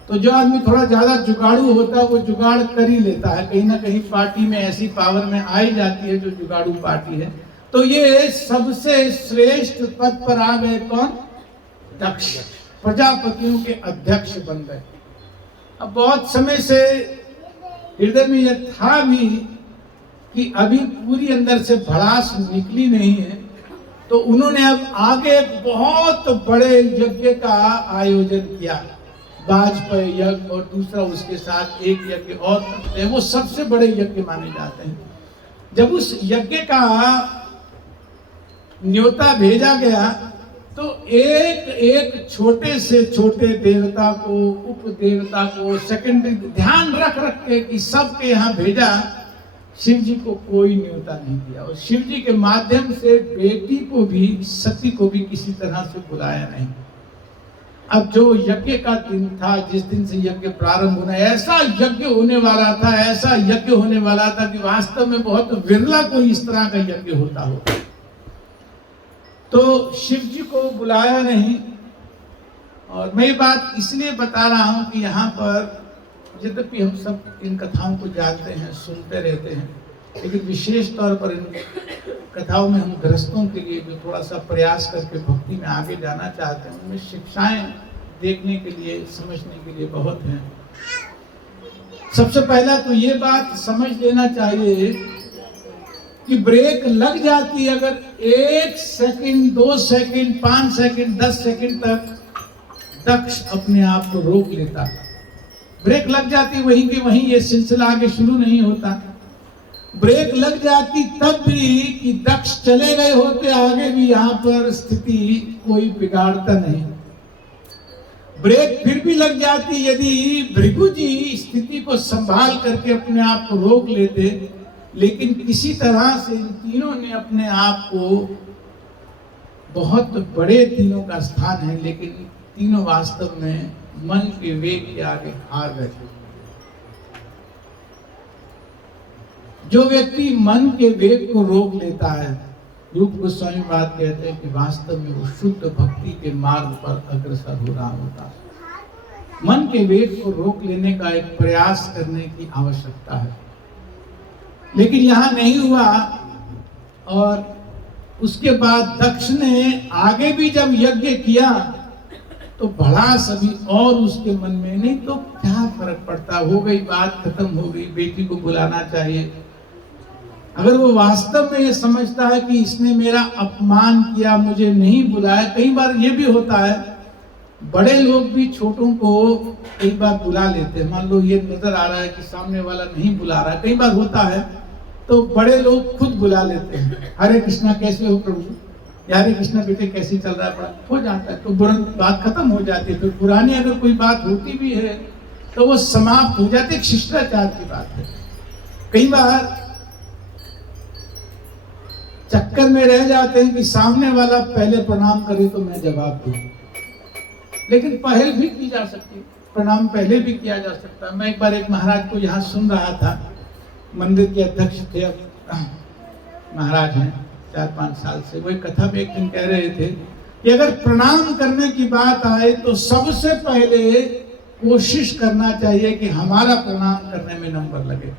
तो जो आदमी थोड़ा ज्यादा जुगाड़ू होता है वो जुगाड़ कर ही लेता है। कहीं ना कहीं पार्टी में ऐसी पावर में आई जाती है जो जुगाड़ू पार्टी है। तो ये सबसे श्रेष्ठ पद पर आ गए कौन? दक्ष। प्रजापतियों के अध्यक्ष बन गए। अब बहुत समय से हृदय में यह था भी कि अभी पूरी अंदर से भड़ास निकली नहीं है, तो उन्होंने अब आगे एक बहुत बड़े यज्ञ का आयोजन किया। वाजपेयी यज्ञ और दूसरा उसके साथ एक यज्ञ और करते हैं, वो सबसे बड़े यज्ञ माने जाते हैं। जब उस यज्ञ का न्योता भेजा गया तो एक एक छोटे से छोटे देवता को, उप देवता को, सेकेंडरी ध्यान रख रख के कि सबके यहाँ भेजा। शिव जी को कोई न्योता नहीं दिया और शिव जी के माध्यम से बेटी को भी, सती को भी किसी तरह से बुलाया नहीं। अब जो यज्ञ का दिन था, जिस दिन से यज्ञ प्रारंभ होना, ऐसा यज्ञ होने वाला था, ऐसा यज्ञ होने वाला था कि वास्तव में बहुत विरला कोई इस तरह का यज्ञ होता हो। तो शिव जी को बुलाया नहीं। और मैं ये बात इसलिए बता रहा हूं कि यहाँ पर यद्यपि हम सब इन कथाओं को जानते हैं, सुनते रहते हैं, लेकिन विशेष तौर पर इन कथाओं में हम गृहस्थों के लिए भी थोड़ा सा प्रयास करके भक्ति में आगे जाना चाहते हैं। उनमें शिक्षाएं देखने के लिए, समझने के लिए बहुत हैं। सबसे पहला तो ये बात समझ लेना चाहिए कि ब्रेक लग जाती है अगर 1 सेकंड, 2 सेकंड, 5 सेकंड, 10 सेकंड तक दक्ष अपने आप को रोक लेता। ब्रेक लग जाती वहीं की वहीं, ये सिलसिला आगे शुरू नहीं होता। ब्रेक लग जाती तब भी कि दक्ष चले गए होते, आगे भी यहाँ पर स्थिति कोई बिगाड़ता नहीं। ब्रेक फिर भी लग जाती यदि भृगु जी स्थिति को संभाल करके अपने आप को रोक लेते, लेकिन किसी तरह से इन तीनों ने अपने आप को, बहुत बड़े तीनों का स्थान है, लेकिन तीनों वास्तव में मन के वेग के आगे हार गए। जो व्यक्ति मन के वेग को रोक लेता है, रूप गोस्वामी बात कहते हैं कि वास्तव में वो शुद्ध भक्ति के मार्ग पर अग्रसर हो रहा होता है। मन के वेग को रोक लेने का एक प्रयास करने की आवश्यकता है, लेकिन यहाँ नहीं हुआ। और उसके बाद दक्ष ने आगे भी जब यज्ञ किया तो भड़ास अभी और उसके मन में, नहीं तो क्या फर्क पड़ता, हो गई बात, खत्म हो गई, बेटी को बुलाना चाहिए। अगर वो वास्तव में ये समझता है कि इसने मेरा अपमान किया, मुझे नहीं बुलाया, कई बार ये भी होता है, बड़े लोग भी छोटों को कई बार बुला लेते हैं। मान लो ये नजर आ रहा है कि सामने वाला नहीं बुला रहा है, कई बार होता है, तो बड़े लोग खुद बुला लेते हैं। हरे कृष्णा कैसे हो प्रभु, या हरे कृष्णा बेटे कैसे चल रहा है, बड़ा हो जाता है, तो बात खत्म हो जाती है। फिर पुरानी अगर कोई बात होती भी है तो वो समाप्त हो जाती है, शिष्टाचार की बात है। कई बार चक्कर में रह जाते हैं कि सामने वाला पहले प्रणाम करे तो मैं जवाब दूं, लेकिन पहल भी की जा सकती है, प्रणाम पहले भी किया जा सकता है। मैं एक बार एक महाराज को यहाँ सुन रहा था, मंदिर के अध्यक्ष थे, अब महाराज हैं 4-5 साल से। वो एक कथा में एक दिन कह रहे थे कि अगर प्रणाम करने की बात आए तो सबसे पहले कोशिश करना चाहिए कि हमारा प्रणाम करने में नंबर लगे।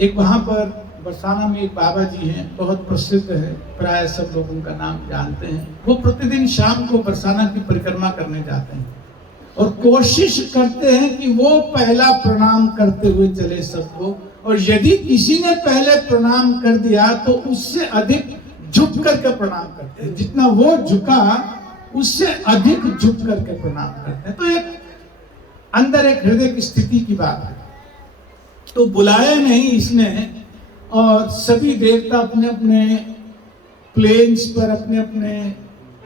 एक वहां पर बरसाना में एक बाबा जी हैं, बहुत प्रसिद्ध है, प्राय सब लोग उनका नाम जानते हैं। वो प्रतिदिन शाम को बरसाना की परिक्रमा करने जाते हैं और कोशिश करते हैं कि वो पहला प्रणाम करते हुए चले सबको, और यदि किसी ने पहले प्रणाम कर दिया तो उससे अधिक झुक करके प्रणाम करते हैं। जितना वो झुका उससे अधिक झुक करके प्रणाम करते हैं। तो एक अंदर एक हृदय की स्थिति की बात है। तो बुलाया नहीं इसने, और सभी देवता अपने अपने प्लेन्स पर, अपने अपने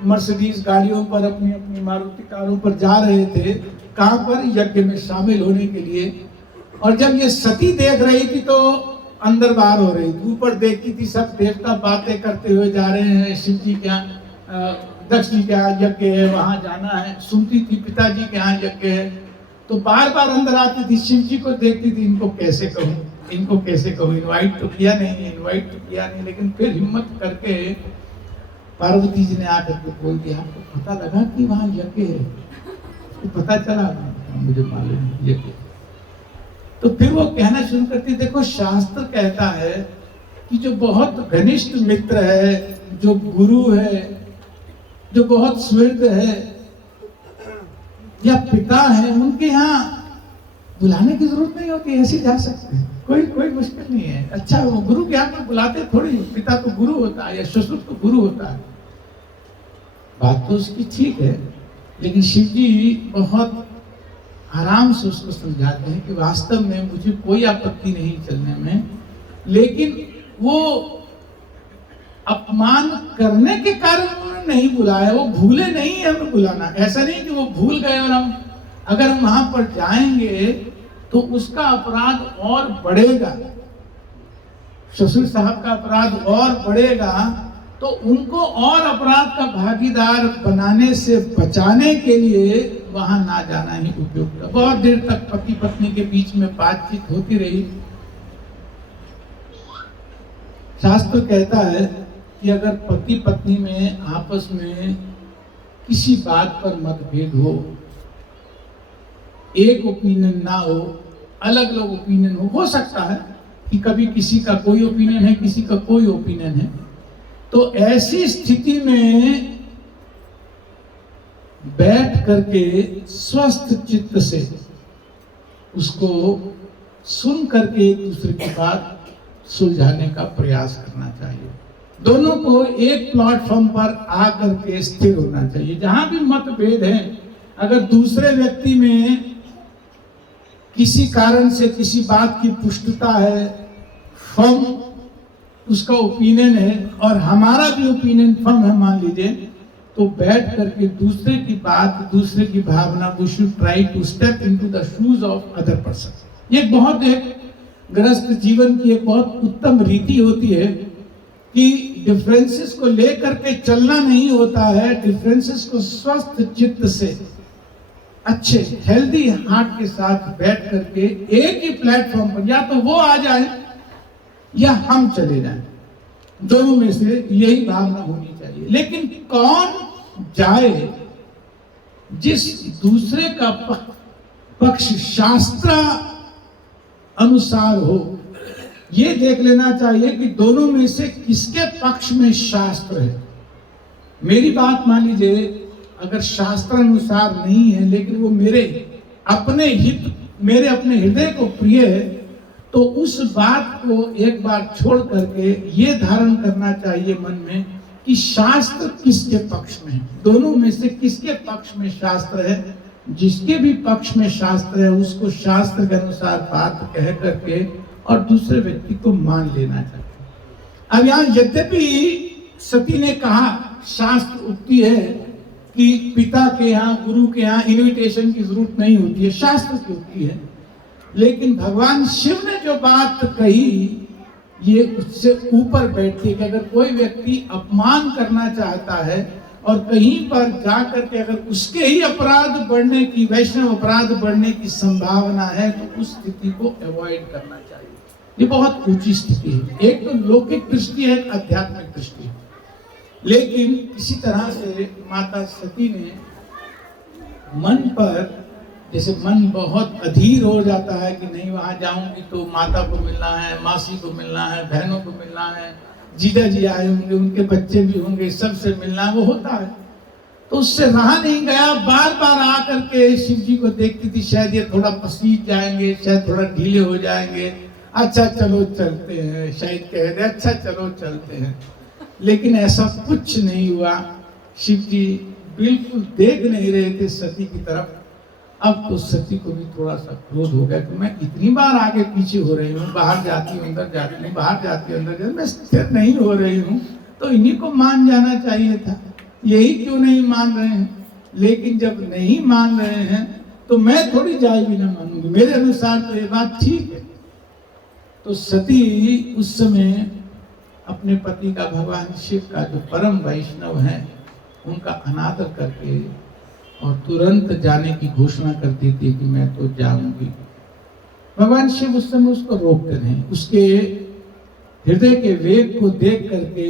मर्सिडीज गाड़ियों पर, अपनी अपनी मारुति कारों पर जा रहे थे। कहां पर? यज्ञ में शामिल होने के लिए। और जब ये सती देख रही थी तो अंदर बाहर हो रही थी, ऊपर देखती थी सब देवता बातें करते हुए जा रहे हैं, शिव जी के यहाँ, दक्ष जी के यहाँ यज्ञ है, वहां जाना है। सुनती थी पिताजी के यहाँ यज्ञ है, तो बार बार अंदर आती थी, शिव जी को देखती थी, इनको कैसे कहूँ, इनको कैसे कहूँ, इनवाइट तो किया नहीं, लेकिन फिर हिम्मत करके पार्वती जी ने आकर के बोल दिया, आपको पता लगा कि वहां यज्ञ है? तो पता चला, मुझे मालूम है यज्ञ। तो फिर वो कहना शुरू करती, देखो शास्त्र कहता है कि जो बहुत घनिष्ठ मित्र है, जो गुरु है, जो बहुत सुहृद है या पिता है, उनके यहाँ बुलाने की जरूरत नहीं होती, ऐसे जा सकते हैं, कोई मुश्किल नहीं है। अच्छा, वो गुरु के यहाँ पर बुलाते थोड़ी, पिता तो गुरु होता है या ससुर तो गुरु होता है। बात तो उसकी ठीक है, लेकिन शिव जी बहुत आराम से उसको समझाते हैं कि वास्तव में मुझे कोई आपत्ति नहीं चलने में, लेकिन वो अपमान करने के कारण उन्होंने नहीं बुलाया, वो भूले नहीं है हमें बुलाना। ऐसा नहीं कि वो भूल गए और हम अगर हम वहां पर जाएंगे तो उसका अपराध और बढ़ेगा, ससुर साहब का अपराध और बढ़ेगा। तो उनको और अपराध का भागीदार बनाने से बचाने के लिए वहां ना जाना ही उपयुक्त है। बहुत देर तक पति पत्नी के बीच में बातचीत होती रही। शास्त्र कहता है कि अगर पति पत्नी में आपस में किसी बात पर मतभेद हो, एक ओपिनियन ना हो, अलग अलग ओपिनियन हो सकता है कि कभी किसी का कोई ओपिनियन है, किसी का कोई ओपिनियन है, तो ऐसी स्थिति में बैठ करके स्वस्थ चित्त से उसको सुन करके एक दूसरे की बात सुलझाने का प्रयास करना चाहिए। दोनों को एक प्लेटफॉर्म पर आकर के स्थिर होना चाहिए। जहां भी मतभेद है, अगर दूसरे व्यक्ति में किसी कारण से किसी बात की पुष्टता है, फर्म उसका ओपिनियन है और हमारा भी ओपिनियन फर्म है मान लीजिए, तो बैठ करके दूसरे की बात, दूसरे की भावना, we should try to step into the shoes of other person. ये बहुत एक गृहस्थ जीवन की एक बहुत उत्तम रीति होती है कि डिफरेंसेस को लेकर के चलना नहीं होता है, डिफरेंसेस को स्वस्थ चित्त से, अच्छे हेल्दी हार्ट के साथ बैठ करके एक ही प्लेटफॉर्म पर या तो वो आ जाए या हम चले जाएं, दोनों में से यही भावना होनी चाहिए। लेकिन कौन जाए? जिस दूसरे का पक्ष शास्त्र अनुसार हो, ये देख लेना चाहिए कि दोनों में से किसके पक्ष में शास्त्र है। मेरी बात मान लीजिए, अगर शास्त्र अनुसार नहीं है लेकिन वो मेरे अपने हित, मेरे अपने हृदय को प्रिय है, तो उस बात को एक बार छोड़ करके ये धारण करना चाहिए मन में कि शास्त्र किसके पक्ष में है, दोनों में से किसके पक्ष में शास्त्र है। जिसके भी पक्ष में शास्त्र है उसको शास्त्र के अनुसार बात कह करके और दूसरे व्यक्ति को मान लेना चाहिए। अब यहाँ यद्यपि सती ने कहा, शास्त्र उक्ति है कि पिता के यहाँ, गुरु के यहाँ इन्विटेशन की जरूरत नहीं होती है, शास्त्र की उक्ति है, लेकिन भगवान शिव ने जो बात कही ये उससे ऊपर बैठती है कि अगर कोई व्यक्ति अपमान करना चाहता है और कहीं पर जाकर के अगर उसके ही अपराध बढ़ने की, वैष्णव अपराध बढ़ने की संभावना है, तो उस स्थिति को अवॉइड करना चाहिए। ये बहुत ऊंची स्थिति है। एक तो लौकिक दृष्टि है, एक आध्यात्मिक दृष्टि है। लेकिन इसी तरह से माता सती ने मन पर, जैसे मन बहुत अधीर हो जाता है कि नहीं वहां जाऊंगी तो माता को मिलना है, मासी को मिलना है, बहनों को मिलना है, जीजा जी आए होंगे, उनके बच्चे भी होंगे, सबसे मिलना वो होता है। तो उससे रहा नहीं गया, बार बार आकर के शिव जी को देखती थी, शायद ये थोड़ा पसीज जाएंगे, शायद थोड़ा ढीले हो जाएंगे, अच्छा चलो चलते हैं, शायद कह दे अच्छा चलो चलते हैं। लेकिन ऐसा कुछ नहीं हुआ। शिव जी बिल्कुल देख नहीं रहे थे सती की तरफ। अब तो सती को भी थोड़ा सा क्रोध हो गया कि मैं इतनी बार आगे पीछे हो रही हूँ, बाहर जाती हूँ अंदर जाती हूँ, बाहर जाती हूँ अंदर जाती, मैं स्थिर नहीं हो रही हूँ, तो इन्हीं को मान जाना चाहिए था, यही क्यों नहीं मान रहे हैं। लेकिन जब नहीं मान रहे हैं तो मैं थोड़ी जाए भी ना मानूंगी, मेरे अनुसार तो ये बात ठीक है। तो सती उस समय अपने पति का, भगवान शिव का जो परम वैष्णव है, उनका अनादर करके और तुरंत जाने की घोषणा करती थी कि मैं तो जाऊंगी। भगवान शिव उस समय उसको रोकते नहीं। उसके हृदय के वेग को देख करके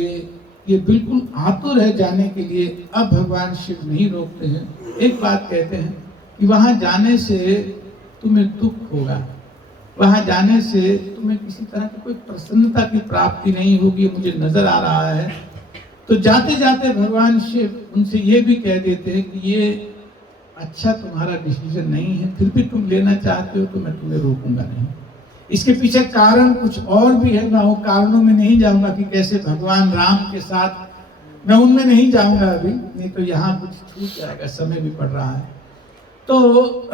ये बिल्कुल आतुर है जाने के लिए, अब भगवान शिव नहीं रोकते हैं। एक बात कहते हैं कि वहां जाने से तुम्हें दुख होगा, वहां जाने से तुम्हें किसी तरह की कोई प्रसन्नता की प्राप्ति नहीं होगी, मुझे नजर आ रहा है। तो जाते जाते भगवान शिव उनसे ये भी कह देते हैं कि ये अच्छा तुम्हारा डिसीजन नहीं है, फिर भी तुम लेना चाहते हो तो मैं तुम्हें रोकूंगा नहीं। इसके पीछे कारण कुछ और भी है, मैं वो कारणों में नहीं जाऊंगा कि कैसे भगवान राम के साथ, मैं उनमें नहीं जाऊंगा अभी, नहीं तो यहाँ कुछ छूट जाएगा, समय भी पड़ रहा है। तो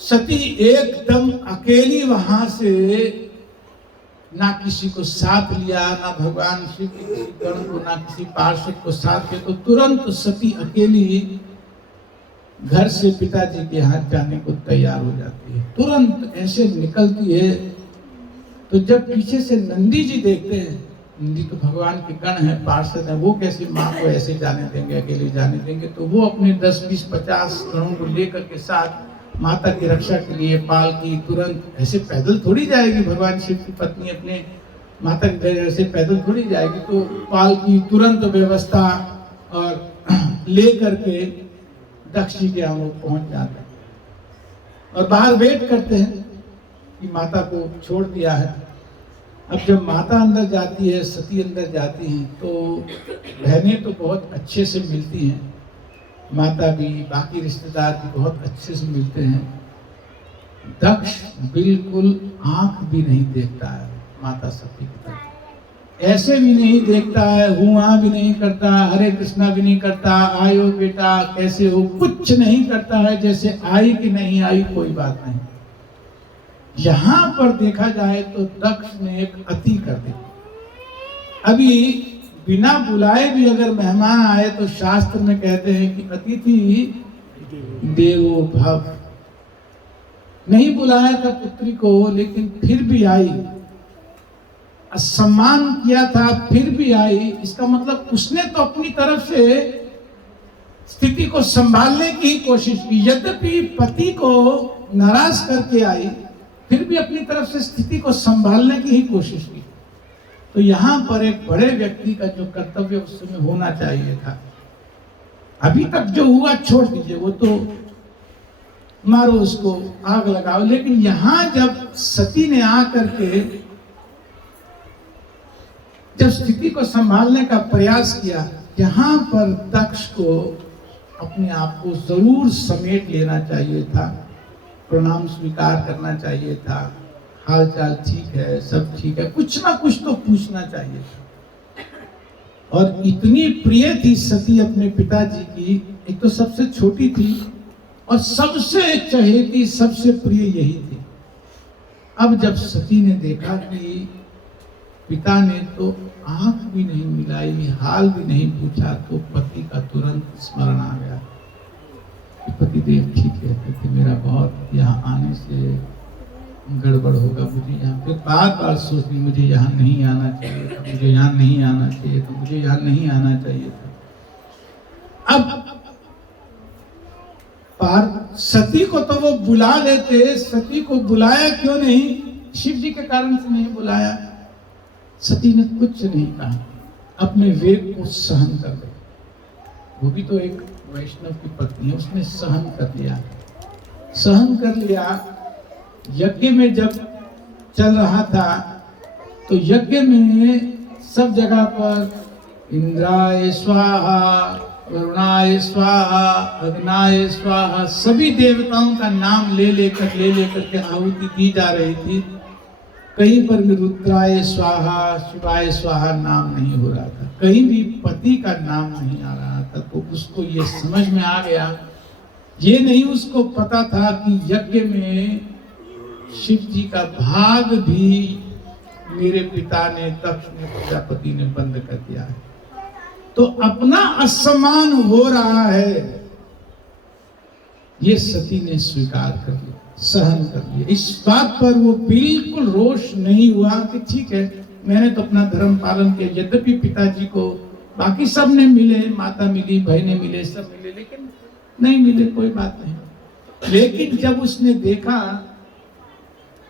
सती एकदम अकेली वहां से, ना किसी को साथ लिया, ना भगवान शिव के किसी गण को, ना किसी पार्षद को साथ लिया, तो तुरंत सती अकेली घर से पिताजी के हाथ जाने को तैयार हो जाती है। तुरंत ऐसे निकलती है। तो जब पीछे से नंदी जी देखते हैं, नंदी तो भगवान के गण है, पार्षद है, वो कैसे माँ को ऐसे जाने देंगे, अकेले जाने देंगे। तो वो अपने 10, 20, 50 गणों को लेकर के साथ माता की रक्षा के लिए पालकी, तुरंत ऐसे पैदल थोड़ी जाएगी, भगवान शिव की पत्नी अपने माता की घर से पैदल थोड़ी जाएगी। तो पालकी तुरंत व्यवस्था और ले करके दक्ष जी के यहाँ वो पहुंच जाते हैं और बाहर वेट करते हैं कि माता को छोड़ दिया है। अब जब माता अंदर जाती है, सती अंदर जाती हैं, तो बहनें तो बहुत अच्छे से मिलती हैं, माता भी, बाकी रिश्तेदार भी बहुत अच्छे से मिलते हैं। दक्ष बिल्कुल आंख भी नहीं देखता है माता सती की तरफ, ऐसे भी नहीं देखता है, हुआ भी नहीं करता, हरे कृष्णा भी नहीं करता, आयो बेटा कैसे हो, कुछ नहीं करता है, जैसे आई कि नहीं आई कोई बात नहीं। यहां पर देखा जाए तो दक्ष ने एक अति कर दी। अभी बिना बुलाए भी अगर मेहमान आए तो शास्त्र में कहते हैं कि अतिथि देवो भव। नहीं बुलाया था पुत्री को, लेकिन फिर भी आई, सम्मान किया था, फिर भी आई। इसका मतलब उसने तो अपनी तरफ से स्थिति को संभालने की कोशिश की। यद्यपि पति को नाराज करके आई, फिर भी अपनी तरफ से स्थिति को संभालने की ही कोशिश की। तो यहाँ पर एक बड़े व्यक्ति का जो कर्तव्य उस समय होना चाहिए था, अभी तक जो हुआ छोड़ दीजिए, वो तो मारो उसको, आग लगाओ। लेकिन यहाँ जब सती ने आकर के जब स्थिति को संभालने का प्रयास किया, यहाँ पर दक्ष को अपने आप को जरूर समेट लेना चाहिए था, प्रणाम स्वीकार करना चाहिए था, हाल चाल ठीक है, सब ठीक है, कुछ ना कुछ तो पूछना चाहिए था। और इतनी प्रिय थी सती अपने पिताजी की, एक तो सबसे छोटी थी और सबसे चहेती, सबसे प्रिय यही थी। अब जब सती ने देखा कि पिता ने तो आंख भी नहीं मिलाई, हाल भी नहीं पूछा, तो पति का तुरंत स्मरण आ गया कि पतिदेव ठीक कहते थे, मेरा बहुत यहाँ आने से गड़बड़ होगा, मुझे यहाँ फिर बार बार सोचनी, मुझे यहाँ नहीं आना चाहिए था, मुझे यहाँ नहीं आना चाहिए था, मुझे यहाँ नहीं आना चाहिए था। अब पार सती को तो वो बुला लेते, सती को बुलाया क्यों नहीं? शिव जी के कारण से नहीं बुलाया। सती ने कुछ नहीं कहा। अपने वेग को सहन कर ले। वो भी तो एक वैष्णव की पत्नी है, उसने सहन कर लिया। सहन कर लिया। यज्ञ में जब चल रहा था तो यज्ञ में सब जगह पर इंद्राय स्वाहा, वरुणाय स्वाहा, अग्नाय स्वाहा, सभी देवताओं का नाम ले लेकर के आहुति दी जा रही थी। कहीं पर भी रुद्राय स्वाहा, शिवाय स्वाहा नाम नहीं हो रहा था, कहीं भी पति का नाम नहीं आ रहा था। तो उसको ये समझ में आ गया, ये नहीं उसको पता था कि यज्ञ में शिव जी का भाग भी मेरे पिता ने, दक्ष ने, प्रजापति ने बंद कर दिया है। तो अपना असम्मान हो रहा है, ये सती ने स्वीकार कर लिया, सहन कर लिया। इस बात पर वो बिल्कुल रोष नहीं हुआ कि ठीक है, मैंने तो अपना धर्म पालन किया। यद्यपि पिताजी को बाकी सब ने मिले, माता मिली, बहनें मिले, सब मिले, लेकिन नहीं मिले, कोई बात नहीं। लेकिन जब उसने देखा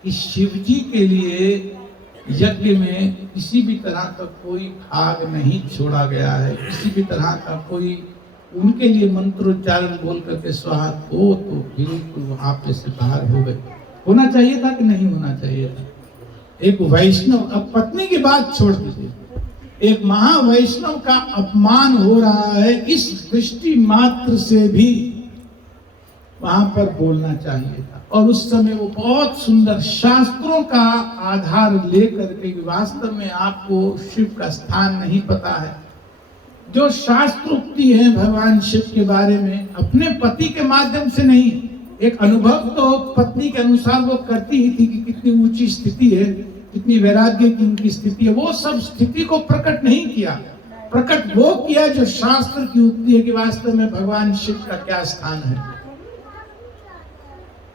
कि शिव जी के लिए यज्ञ में किसी भी तरह का कोई भाग नहीं छोड़ा गया है, किसी भी तरह का कोई उनके लिए मंत्रोच्चारण बोल करके स्वाहा हो, तो बिल्कुल वो आप से बाहर हो गए। होना चाहिए था कि नहीं होना चाहिए था? एक वैष्णव, अब पत्नी की बात छोड़ दीजिए, एक महावैष्णव का अपमान हो रहा है, इस दृष्टि मात्र से भी वहां पर बोलना चाहिए था। और उस समय वो बहुत सुंदर शास्त्रों का आधार लेकर के, वास्तव में आपको शिव का स्थान नहीं पता है, जो शास्त्र उक्ति है भगवान शिव के बारे में, अपने पति के माध्यम से नहीं, एक अनुभव तो पत्नी के अनुसार वो करती ही थी कि कितनी ऊंची स्थिति है, कितनी वैराग्य की उनकी स्थिति है, वो सब स्थिति को प्रकट नहीं किया। प्रकट वो किया जो शास्त्र की उक्ति है कि वास्तव में भगवान शिव का क्या स्थान है।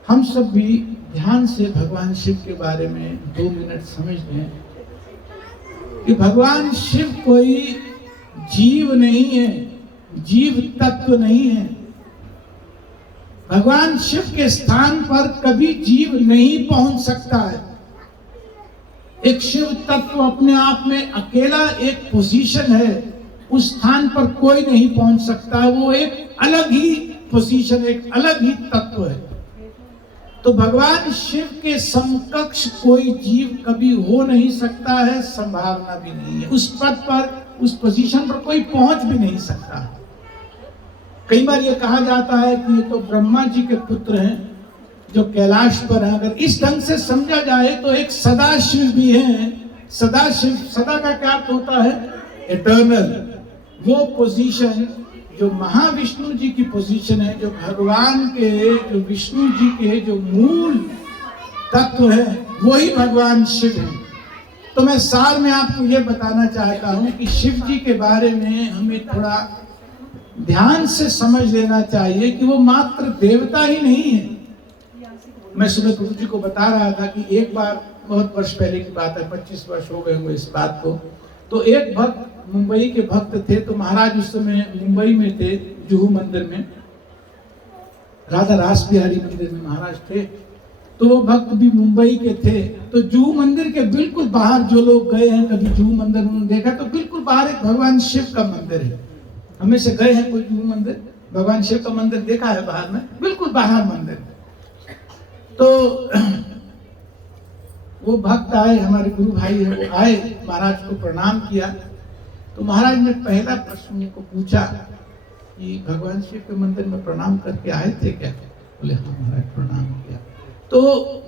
हम सब भी ध्यान से भगवान शिव के बारे में 2 मिनट समझ लें कि भगवान शिव कोई जीव नहीं है, जीव तत्व नहीं है। भगवान शिव के स्थान पर कभी जीव नहीं पहुंच सकता है। एक शिव तत्व अपने आप में अकेला एक पोजीशन है, उस स्थान पर कोई नहीं पहुंच सकता। वो एक अलग ही पोजीशन, एक अलग ही तत्व है। तो भगवान शिव के समकक्ष कोई जीव कभी हो नहीं सकता है, संभावना भी नहीं है। उस पद पर, उस पोजीशन पर कोई पहुंच भी नहीं सकता। कई बार ये कहा जाता है कि ये तो ब्रह्मा जी के पुत्र हैं जो कैलाश पर है। अगर इस ढंग से समझा जाए तो एक सदाशिव भी है। सदाशिव, सदा का क्या अर्थ होता है? एटर्नल। वो पोजीशन जो महाविष्णु जी की पोजीशन है, जो भगवान के, जो विष्णु जी के जो मूल तत्व है, वही भगवान शिव है। तो मैं सार में आपको ये बताना चाहता हूं कि शिव जी के बारे में हमें थोड़ा ध्यान से समझ लेना चाहिए कि वो मात्र देवता ही नहीं है। मैं सुबह गुरु जी को बता रहा था कि एक बार, बहुत वर्ष पहले की बात है, 25 वर्ष हो गए होंगे इस बात को, तो एक भक्त, मुंबई के भक्त थे, तो महाराज उस समय मुंबई में थे, जुहू मंदिर में, राधा रास बिहारी मंदिर में महाराज थे। तो वो भक्त भी मुंबई के थे। तो जुहू मंदिर के बिल्कुल बाहर, जो लोग गए हैं कभी जुहू मंदिर उन्होंने देखा, तो बिल्कुल बाहर एक भगवान शिव का मंदिर है। हमें से गए हैं कोई जुहू मंदिर, भगवान शिव का मंदिर देखा है बाहर में, बिल्कुल बाहर मंदिर। तो वो भक्त आए, हमारे गुरु भाई है, वो आए, महाराज को प्रणाम किया। तो महाराज ने पहला प्रश्न उनको पूछा कि भगवान शिव के मंदिर में प्रणाम करके आए थे क्या? बोले हाँ महाराज, प्रणाम किया। तो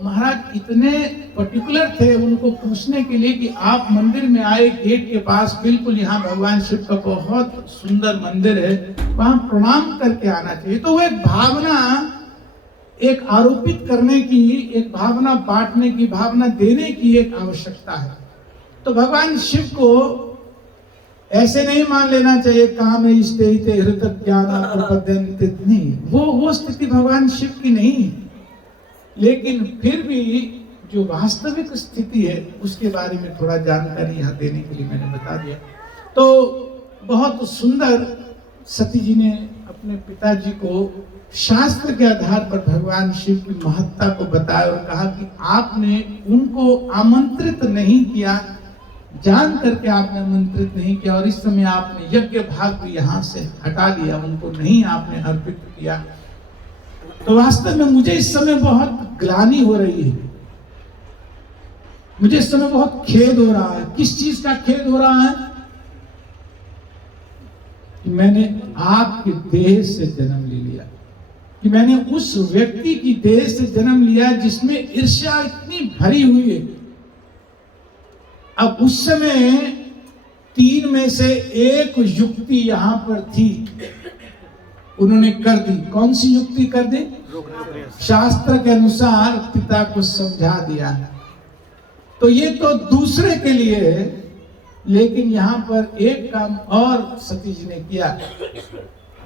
महाराज इतने पर्टिकुलर थे उनको पूछने के लिए कि आप मंदिर में आए, गेट के पास बिल्कुल यहाँ भगवान शिव का बहुत सुंदर मंदिर है, वहां प्रणाम करके आना चाहिए। तो वो एक भावना, एक आरोपित करने की, एक भावना बांटने की, भावना देने की एक आवश्यकता है। तो भगवान शिव को ऐसे नहीं मान लेना चाहिए काम स्थित हृदय ज्ञान प्रपद्यन्ते, नहीं, वो स्थिति भगवान शिव की नहीं है। लेकिन फिर भी जो वास्तविक स्थिति है उसके बारे में थोड़ा जानकारी यहाँ देने के लिए मैंने बता दिया। तो बहुत सुंदर सती जी ने अपने पिताजी को शास्त्र के आधार पर भगवान शिव की महत्ता को बताया और कहा कि आपने उनको आमंत्रित नहीं किया, जान करके आपने आमंत्रित नहीं किया और इस समय आपने यज्ञ भाग भी यहाँ से हटा लिया, उनको नहीं आपने अर्पित किया, तो वास्तव में मुझे इस समय बहुत ग्लानि हो रही है। मुझे इस समय बहुत खेद हो रहा है। किस चीज का खेद हो रहा है? कि मैंने आपके देह से जन्म ले लिया, कि मैंने उस व्यक्ति की देह से जन्म लिया जिसमें ईर्ष्या इतनी भरी हुई है। अब उस समय 3 में से एक युक्ति यहां पर थी, उन्होंने कर दी। कौन सी युक्ति कर दी? शास्त्र के अनुसार पिता को समझा दिया। तो ये तो दूसरे के लिए है, लेकिन यहाँ पर एक काम और सती जी ने किया।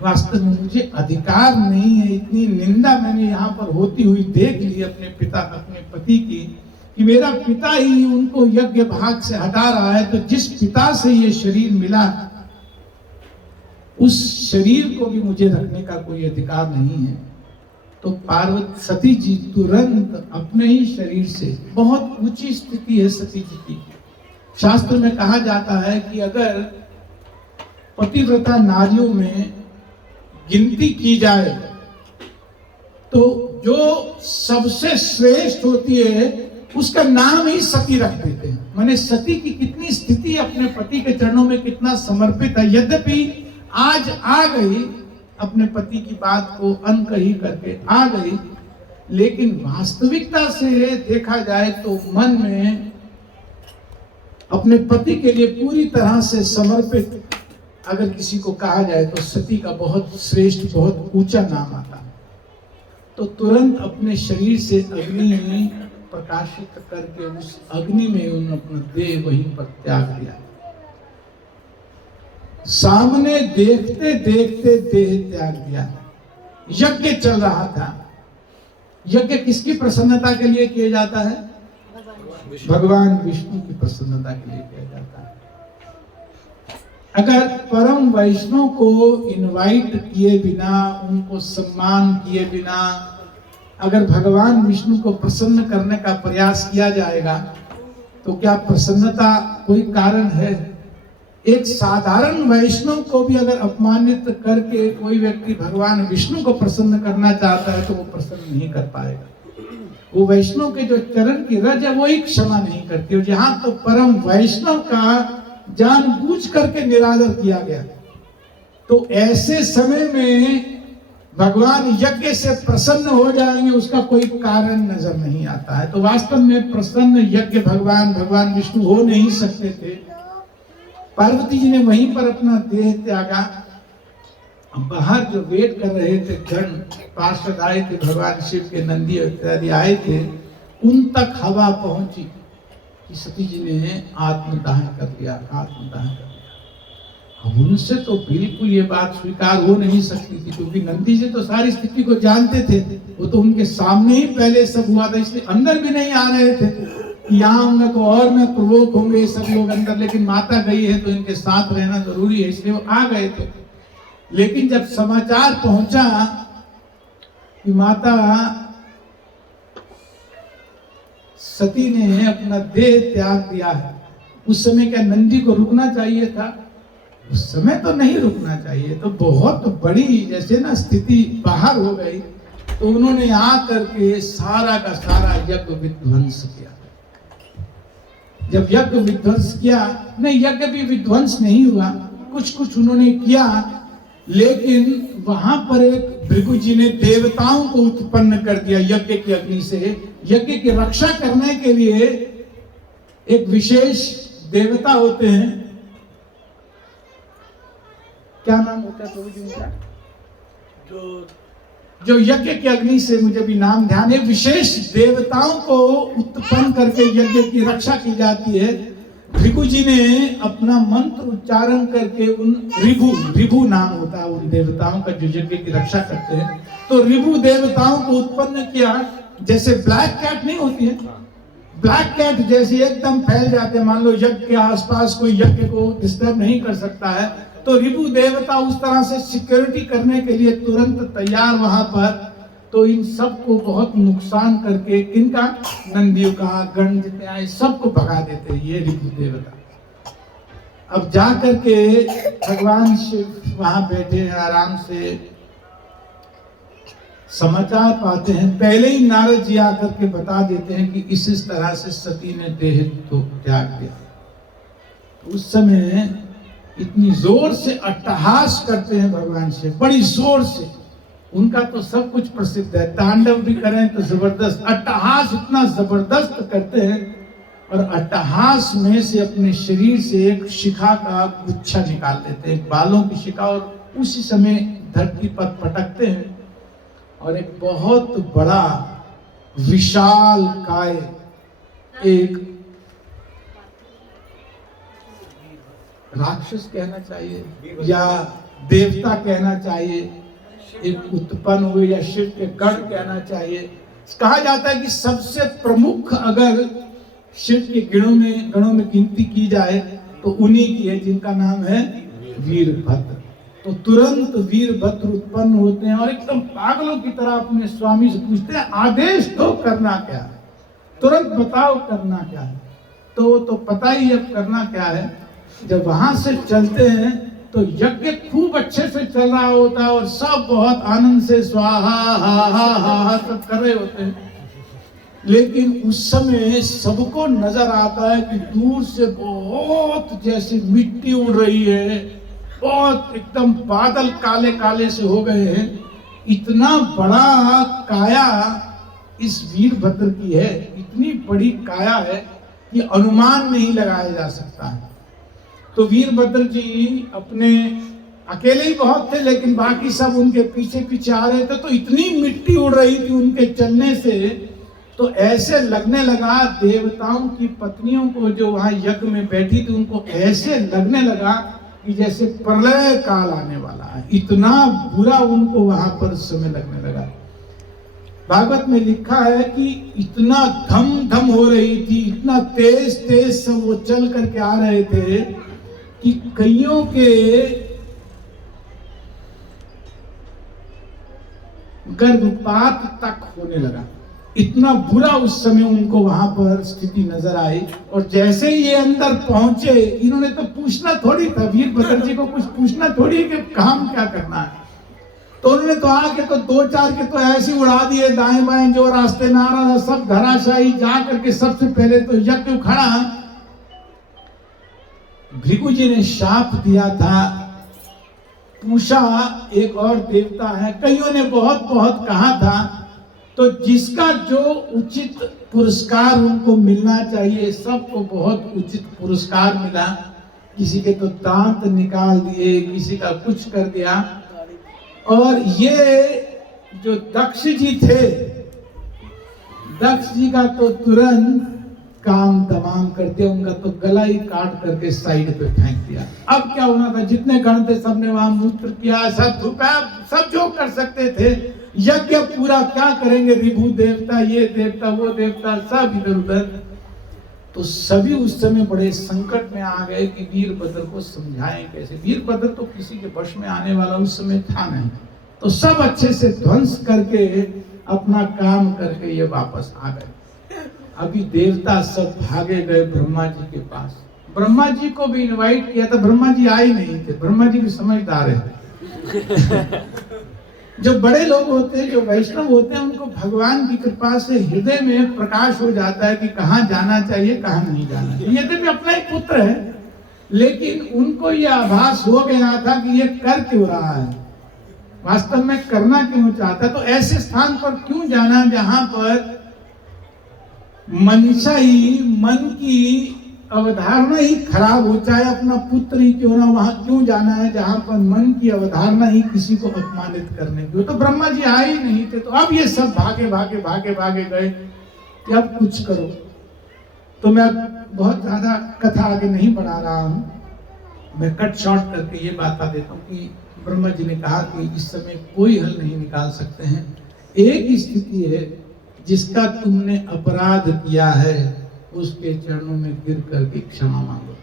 वास्तव में मुझे अधिकार नहीं है, इतनी निंदा मैंने यहाँ पर होती हुई देख ली अपने पिता, अपने पति की, कि मेरा पिता ही उनको यज्ञ भाग से हटा रहा है। तो जिस पिता से ये शरीर मिला, उस शरीर को भी मुझे रखने का कोई अधिकार नहीं है। तो पार्वती सती जी तुरंत अपने ही शरीर से, बहुत ऊंची स्थिति है सती जी की। शास्त्र में कहा जाता है कि अगर पतिव्रता नारियों में गिनती की जाए तो जो सबसे श्रेष्ठ होती है उसका नाम ही सती रख देते हैं। माने सती की कितनी स्थिति अपने पति के चरणों में कितना समर्पित है। यद्यपि आज आ गई, अपने पति की बात को अनकही करके आ गई, लेकिन वास्तविकता से देखा जाए तो मन में अपने पति के लिए पूरी तरह से समर्पित अगर किसी को कहा जाए तो सती का बहुत श्रेष्ठ, बहुत ऊंचा नाम आता है। तो तुरंत अपने शरीर से अग्नि प्रकाशित करके उस अग्नि में उन्होंने अपना देह वहीं पर त्याग दिया। सामने देखते देखते देह त्याग दिया। यज्ञ चल रहा था। यज्ञ किसकी प्रसन्नता के लिए किया जाता है? भगवान विष्णु की प्रसन्नता के लिए किया जाता है। अगर परम वैष्णव को इनवाइट किए बिना, उनको सम्मान किए बिना अगर भगवान विष्णु को प्रसन्न करने का प्रयास किया जाएगा तो क्या प्रसन्नता कोई कारण है? एक साधारण वैष्णव को भी अगर अपमानित करके कोई व्यक्ति भगवान विष्णु को प्रसन्न करना चाहता है तो वो प्रसन्न नहीं कर पाएगा। वो वैष्णव के जो चरण की रज है वो ही क्षमा नहीं करती। और जहां तो परम वैष्णव का जानबूझ करके निरादर किया गया, तो ऐसे समय में भगवान यज्ञ से प्रसन्न हो जाएंगे, उसका कोई कारण नजर नहीं आता है। तो वास्तव में प्रसन्न यज्ञ भगवान विष्णु हो नहीं सकते थे। पार्वती जी ने वहीं पर अपना देह त्यागा। बाहर जो वेट कर रहे थे गण पार्षद आए थे, भगवान शिव के नंदी इत्यादि आए थे, उन तक हवा पहुंची कि सती जी ने आत्मदाह कर दिया, आत्मदाह कर दिया। अब उनसे तो बिल्कुल ये बात स्वीकार हो नहीं सकती थी, क्योंकि नंदी जी तो सारी स्थिति को जानते थे। वो तो उनके सामने ही पहले सब हुआ था, इसलिए अंदर भी नहीं आ रहे थे। यहाँ होंगे तो और में प्रवोक होंगे सब लोग अंदर, लेकिन माता गई है तो इनके साथ रहना जरूरी है, इसलिए वो आ गए थे। लेकिन जब समाचार पहुंचा कि माता सती ने अपना देह त्याग दिया है, उस समय क्या नंदी को रुकना चाहिए था? उस समय तो नहीं रुकना चाहिए। तो बहुत बड़ी जैसे ना स्थिति बाहर हो गई, तो उन्होंने आकर के सारा का सारा यज्ञ विध्वंस किया। जब यज्ञ विध्वंस किया, नहीं यज्ञ भी विध्वंस नहीं हुआ, कुछ कुछ उन्होंने किया, लेकिन वहां पर एक भृगु जी ने देवताओं को उत्पन्न कर दिया यज्ञ की अग्नि से। यज्ञ की रक्षा करने के लिए एक विशेष देवता होते हैं, क्या नाम होता है प्रभु जी उनका? जो यज्ञ की अग्नि से, मुझे भी नाम ध्यान है, विशेष देवताओं को उत्पन्न करके यज्ञ की रक्षा की जाती है। भृगु जी ने अपना मंत्र उच्चारण करके उन रिभु नाम होता है उन देवताओं का जो यज्ञ की रक्षा करते हैं, तो रिभु देवताओं को उत्पन्न किया। जैसे ब्लैक कैट नहीं होती है, ब्लैक कैट जैसे एकदम फैल जाते हैं, मान लो यज्ञ के आसपास कोई यज्ञ को डिस्टर्ब नहीं कर सकता है, तो रिभु देवता उस तरह से सिक्योरिटी करने के लिए तुरंत तैयार वहां पर। तो इन सबको बहुत नुकसान करके, इनका नंदियों का गण जितने आए सबको भगा देते हैं ये रिभु देवता। अब जा करके भगवान शिव वहां बैठे हैं, आराम से समाचार पाते हैं। पहले ही नारद जी आकर के बता देते हैं कि इस तरह से सती ने देह तो त्याग दिया। उस समय इतनी जोर से अट्टहास करते हैं भगवान शिव, बड़ी जोर से। उनका तो सब कुछ प्रसिद्ध है, तांडव भी करें तो जबरदस्त, अट्टहास इतना जबरदस्त करते हैं। और अट्टहास में से अपने शरीर से एक शिखा का गुच्छा निकाल देते हैं, बालों की शिखा, और उसी समय धरती पर पटकते हैं और एक बहुत बड़ा विशाल काय, एक राक्षस कहना चाहिए या देवता कहना चाहिए, एक उत्पन्न हुए, या शिव के गण कहना चाहिए। कहा जाता है कि सबसे प्रमुख अगर शिव के गणों में गिनती की जाए तो उन्हीं की है, जिनका नाम है वीरभद्र। तो तुरंत वीरभद्र उत्पन्न होते हैं और एकदम पागलों की तरह अपने स्वामी से पूछते हैं, आदेश दो, करना क्या है, तुरंत बताओ करना क्या है। तो पता ही अब करना क्या है। जब वहां से चलते हैं तो यज्ञ खूब अच्छे से चल रहा होता है और सब बहुत आनंद से स्वाहा हा हा हा सब कर रहे होते हैं। लेकिन उस समय सबको नजर आता है कि दूर से बहुत जैसे मिट्टी उड़ रही है, बहुत एकदम बादल काले काले से हो गए हैं। इतना बड़ा काया इस वीरभद्र की है, इतनी बड़ी काया है कि अनुमान नहीं लगाया जा सकता है। तो वीरभद्र जी अपने अकेले ही बहुत थे, लेकिन बाकी सब उनके पीछे पीछे आ रहे थे। तो इतनी मिट्टी उड़ रही थी उनके चलने से, तो ऐसे लगने लगा देवताओं की पत्नियों को जो वहां यज्ञ में बैठी थी, उनको ऐसे लगने लगा कि जैसे प्रलय काल आने वाला है। इतना बुरा उनको वहां पर समय लगने लगा। भागवत में लिखा है कि इतना धम धम हो रही थी, इतना तेज तेज सब वो चल करके आ रहे थे कि कईयों के गर्भपात तक होने लगा। इतना बुरा उस समय उनको वहां पर स्थिति नजर आई। और जैसे ही ये अंदर पहुंचे, इन्होंने तो पूछना थोड़ी था, वीरभद्र जी को कुछ पूछना थोड़ी कि काम क्या करना है। तो उन्होंने तो आके तो दो चार के तो ऐसे उड़ा दिए, दाएं बाएं जो रास्ते में आ रहा था सब धराशायी। जा करके सबसे पहले तो यज्ञ खड़ा, भृगु जी ने शाप दिया था, पूषा एक और देवता है, कईयों ने बहुत बहुत कहा था। तो जिसका जो उचित पुरस्कार उनको मिलना चाहिए, सबको बहुत उचित पुरस्कार मिला। किसी के तो दांत निकाल दिए, किसी का कुछ कर दिया। और ये जो दक्ष जी थे, दक्ष जी का तो तुरंत काम तमाम कर दिया, उनका तो गला ही काट करके साइड पे फेंक दिया। अब क्या होना था, जितने गण थे सबने वहां मूत्र किया, सब थूका, सब जो कर सकते थे। यज्ञ पूरा क्या करेंगे, रिभु देवता, ये देवता, वो देवता, सब इधर उधर। तो सभी उस समय बड़े संकट में आ गए कि वीरभद्र को समझाएं कैसे। वीरभद्र तो किसी के वश में आने वाला उस समय था नहीं। तो सब अच्छे से ध्वंस करके अपना काम करके ये वापस आ गए। अभी देवता सब भागे गए ब्रह्मा जी के पास। ब्रह्मा जी को भी इनवाइट किया था, ब्रह्मा जी आए नहीं थे। ब्रह्मा जी भी समझदार है। जो बड़े लोग होते हैं, जो वैष्णव होते हैं, उनको भगवान की कृपा से हृदय में प्रकाश हो जाता है कि कहाँ जाना चाहिए, कहाँ नहीं जाना चाहिए। यद्यपि अपना ही पुत्र है, लेकिन उनको यह आभास हो गया था कि ये कर क्यों रहा है, वास्तव में करना क्यों चाहता है। तो ऐसे स्थान पर क्यों जाना जहां पर मनसा ही, मन की अवधारणा ही खराब हो, चाहे अपना पुत्र ही क्यों ना, वहां क्यों जाना है जहां पर मन की अवधारणा ही किसी को अपमानित करने की हो। तो ब्रह्मा जी आए ही नहीं थे। तो अब ये सब भागे भागे भागे भागे गए कि अब कुछ करो। तो मैं बहुत ज्यादा कथा आगे नहीं बढ़ा रहा हूं, मैं कट शॉर्ट करके ये बता देता हूँ कि ब्रह्मा जी ने कहा कि इस समय कोई हल नहीं निकाल सकते हैं। एक स्थिति है, जिसका तुमने अपराध किया है उसके चरणों में गिर करके क्षमा मांगो।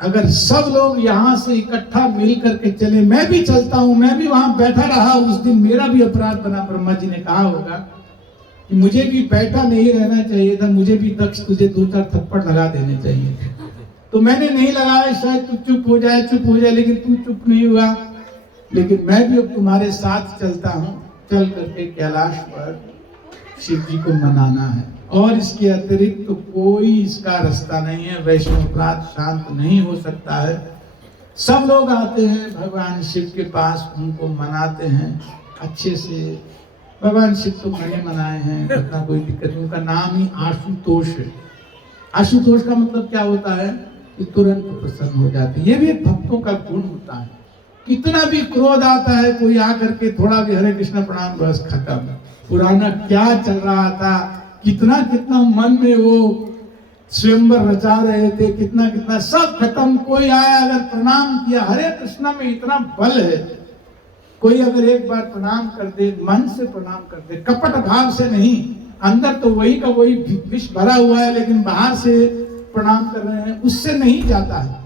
अगर सब लोग यहाँ से इकट्ठा मिल करके चले, मैं भी चलता हूँ, मैं भी वहां बैठा रहा उस दिन, मेरा भी अपराध बना। ब्रह्मा जी ने कहा होगा कि मुझे भी बैठा नहीं रहना चाहिए था, मुझे भी दक्ष तुझे 2-4 थप्पड़ लगा देने चाहिए थे। तो मैंने नहीं लगाया, शायद तू चुप हो जाए, लेकिन तू चुप नहीं हुआ। लेकिन मैं भी अब तुम्हारे साथ चलता हूँ, चल करके कैलाश पर शिव जी को मनाना है। और इसके अतिरिक्त तो कोई इसका रास्ता नहीं है। वैष्णव अपराध शांत नहीं हो सकता है। सब लोग आते हैं भगवान शिव के पास, उनको मनाते हैं अच्छे से। भगवान शिव तो मैंने मनाए हैं, इतना कोई दिक्कत नहीं। उनका नाम ही आशुतोष है। आशुतोष का मतलब क्या होता है कि तुरंत प्रसन्न हो जाते हैं। ये भी एक भक्तों का गुण होता है। कितना भी क्रोध आता है, कोई आकर के थोड़ा भी हरे कृष्ण प्रणाम, बस खत्म। पुराना क्या चल रहा था, कितना कितना मन में वो स्वयंवर रचा रहे थे, कितना कितना सब खत्म। कोई आया अगर प्रणाम किया, हरे कृष्ण में इतना बल है। कोई अगर एक बार प्रणाम कर दे, मन से प्रणाम कर दे, कपट भाव से नहीं, अंदर तो वही का वही विष भरा हुआ है, लेकिन बाहर से प्रणाम कर रहे हैं, उससे नहीं जाता है।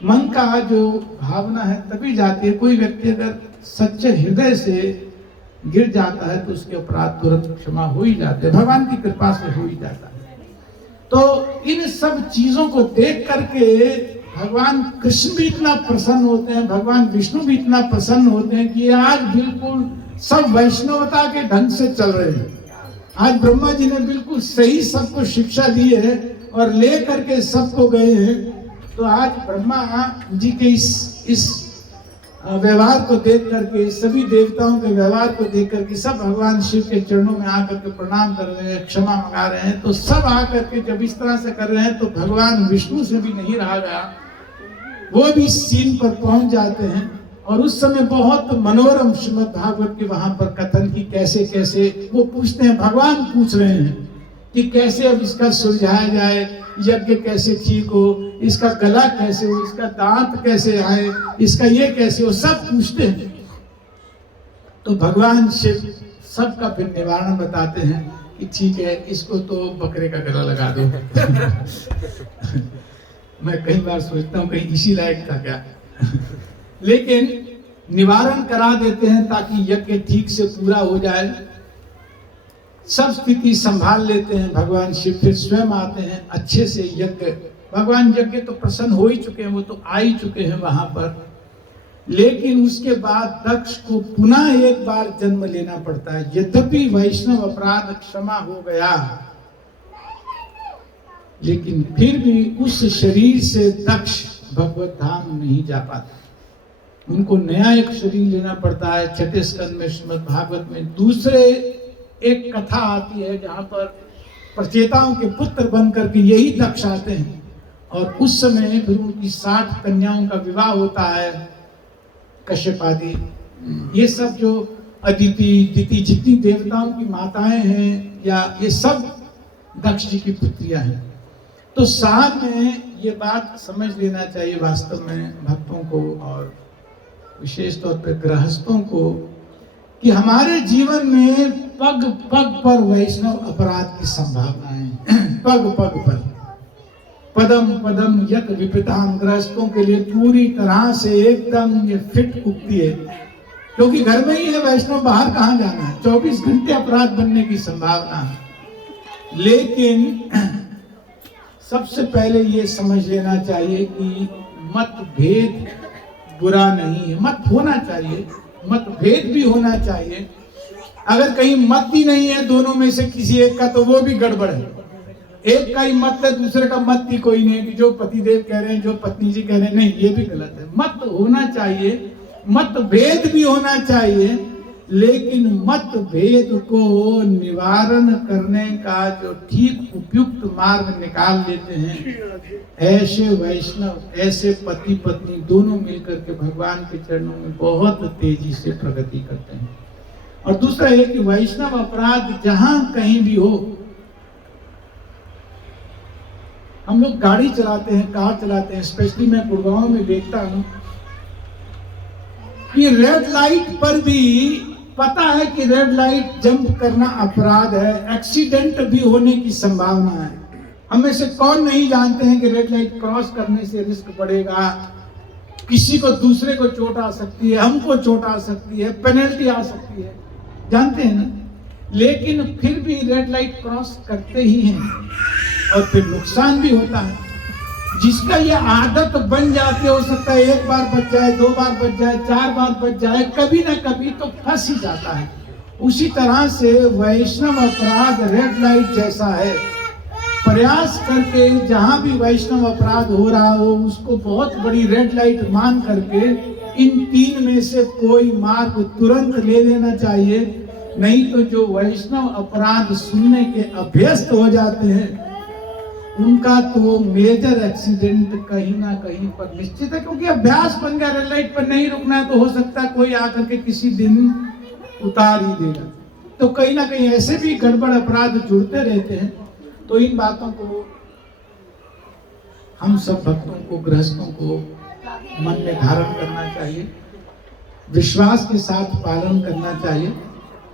मन का जो भावना है तभी जाती है। कोई व्यक्ति अगर सच्चे हृदय से गिर जाता है तो उसके अपराध तुरंत क्षमा हो ही जाते हैं, भगवान की कृपा से हो ही जाता है। तो इन सब चीजों को देख करके भगवान कृष्ण भी इतना प्रसन्न होते हैं, भगवान विष्णु भी इतना प्रसन्न होते हैं कि आज बिल्कुल सब वैष्णवता के ढंग से चल रहे हैं। आज ब्रह्मा जी ने बिल्कुल सही सबको शिक्षा दी है और ले करके सबको गए हैं। तो आज ब्रह्मा जी के इस व्यवहार को देख करके, सभी देवताओं के व्यवहार को देख करके सब भगवान शिव के चरणों में आकर के प्रणाम कर रहे हैं, क्षमा मांगा रहे हैं। तो सब आकर के जब इस तरह से कर रहे हैं तो भगवान विष्णु से भी नहीं रहा गया, वो भी सीन पर पहुंच जाते हैं। और उस समय बहुत मनोरम श्रीमद् भागवत के वहां पर कथन की कैसे कैसे वो पूछते हैं, भगवान पूछ रहे हैं कि कैसे अब इसका सुलझाया जाए, यज्ञ कैसे ठीक हो, इसका गला कैसे हो, इसका दांत कैसे आए, इसका ये कैसे हो, सब पूछते हैं। तो भगवान शिव सबका फिर निवारण बताते हैं कि ठीक है, इसको तो बकरे का गला लगा दो। मैं कई बार सोचता हूँ कहीं इसी लायक था क्या। लेकिन निवारण करा देते हैं ताकि यज्ञ ठीक से पूरा हो जाए। सब स्थिति संभाल लेते हैं भगवान शिव, फिर स्वयं आते हैं अच्छे से यज्ञ। भगवान यज्ञ तो प्रसन्न हो ही चुके हैं, वो तो आ ही चुके हैं वहां पर। लेकिन उसके बाद दक्ष को पुनः एक बार जन्म लेना पड़ता है। यद्यपि वैष्णव अपराध क्षमा हो गया, लेकिन फिर भी उस शरीर से दक्ष भगवत धाम नहीं जा पाते। उनको नया एक शरीर लेना पड़ता है। छठे स्कंद में श्रीमद् भागवत में दूसरे एक कथा आती है जहां पर प्रचेताओं के पुत्र बन करके यही दक्ष आते हैं। और उस समय फिर उनकी 60 कन्याओं का विवाह होता है। कश्यप आदि, ये सब जो अदिति दिति जितनी देवताओं की माताएं हैं, या ये सब दक्ष जी की पुत्रियां हैं। तो साथ में ये बात समझ लेना चाहिए वास्तव में भक्तों को और विशेष तौर पर गृहस्थों को, कि हमारे जीवन में पग पग पर वैष्णव अपराध की संभावना है। पग पग पर पदम पदम यत विपदाम, गृहस्थों के लिए पूरी तरह से एकदम ये फिट उगती है, क्योंकि घर में ही है वैष्णव, बाहर कहाँ जाना है। 24 घंटे अपराध बनने की संभावना है। लेकिन सबसे पहले ये समझ लेना चाहिए कि मतभेद बुरा नहीं है। मत होना चाहिए, मतभेद भी होना चाहिए। अगर कहीं मत ही नहीं है दोनों में से किसी एक का, तो वो भी गड़बड़ है। एक का ही मत है, दूसरे का मत ही कोई नहीं है कि जो पतिदेव कह रहे हैं, जो पत्नी जी कह रहे हैं, नहीं, ये भी गलत है। मत होना चाहिए, मतभेद भी होना चाहिए, लेकिन मतभेद को निवारण करने का जो ठीक उपयुक्त मार्ग निकाल लेते हैं, ऐसे वैष्णव, ऐसे पति पत्नी दोनों मिलकर के भगवान के चरणों में बहुत तेजी से प्रगति करते हैं। और दूसरा है कि वैष्णव अपराध जहां कहीं भी हो, हम लोग गाड़ी चलाते हैं, कार चलाते हैं, स्पेशली मैं गुड़गांव में देखता हूं कि रेड लाइट पर भी पता है कि रेड लाइट जंप करना अपराध है, एक्सीडेंट भी होने की संभावना है। हम में से कौन नहीं जानते हैं कि रेड लाइट क्रॉस करने से रिस्क बढ़ेगा, किसी को दूसरे को चोट आ सकती है, हमको चोट आ सकती है, पेनल्टी आ सकती है, जानते हैं ना। लेकिन फिर भी रेड लाइट क्रॉस करते ही हैं और फिर नुकसान भी होता है। जिसका ये आदत बन जाती है, हो सकता है एक बार बच जाए, 2 बार बच जाए, 4 बार बच जाए, कभी ना कभी तो फंस ही जाता है। उसी तरह से वैष्णव अपराध रेड लाइट जैसा है। प्रयास करके जहां भी वैष्णव अपराध हो रहा हो उसको बहुत बड़ी रेड लाइट मान करके इन 3 में से कोई मार्ग तुरंत ले लेना चाहिए। नहीं तो जो वैष्णव अपराध सुनने के अभ्यस्त हो जाते हैं उनका तो मेजर एक्सीडेंट कहीं ना कहीं पर निश्चित है, क्योंकि अभ्यास बन गया। रेड लाइट पर नहीं रुकना है तो हो सकता है कोई आकर के किसी दिन उतार ही देगा। तो कहीं ना कहीं ऐसे भी गड़बड़ अपराध जुड़ते रहते हैं। तो इन बातों को हम सब भक्तों को, गृहस्थों को मन में धारण करना चाहिए, विश्वास के साथ पालन करना चाहिए।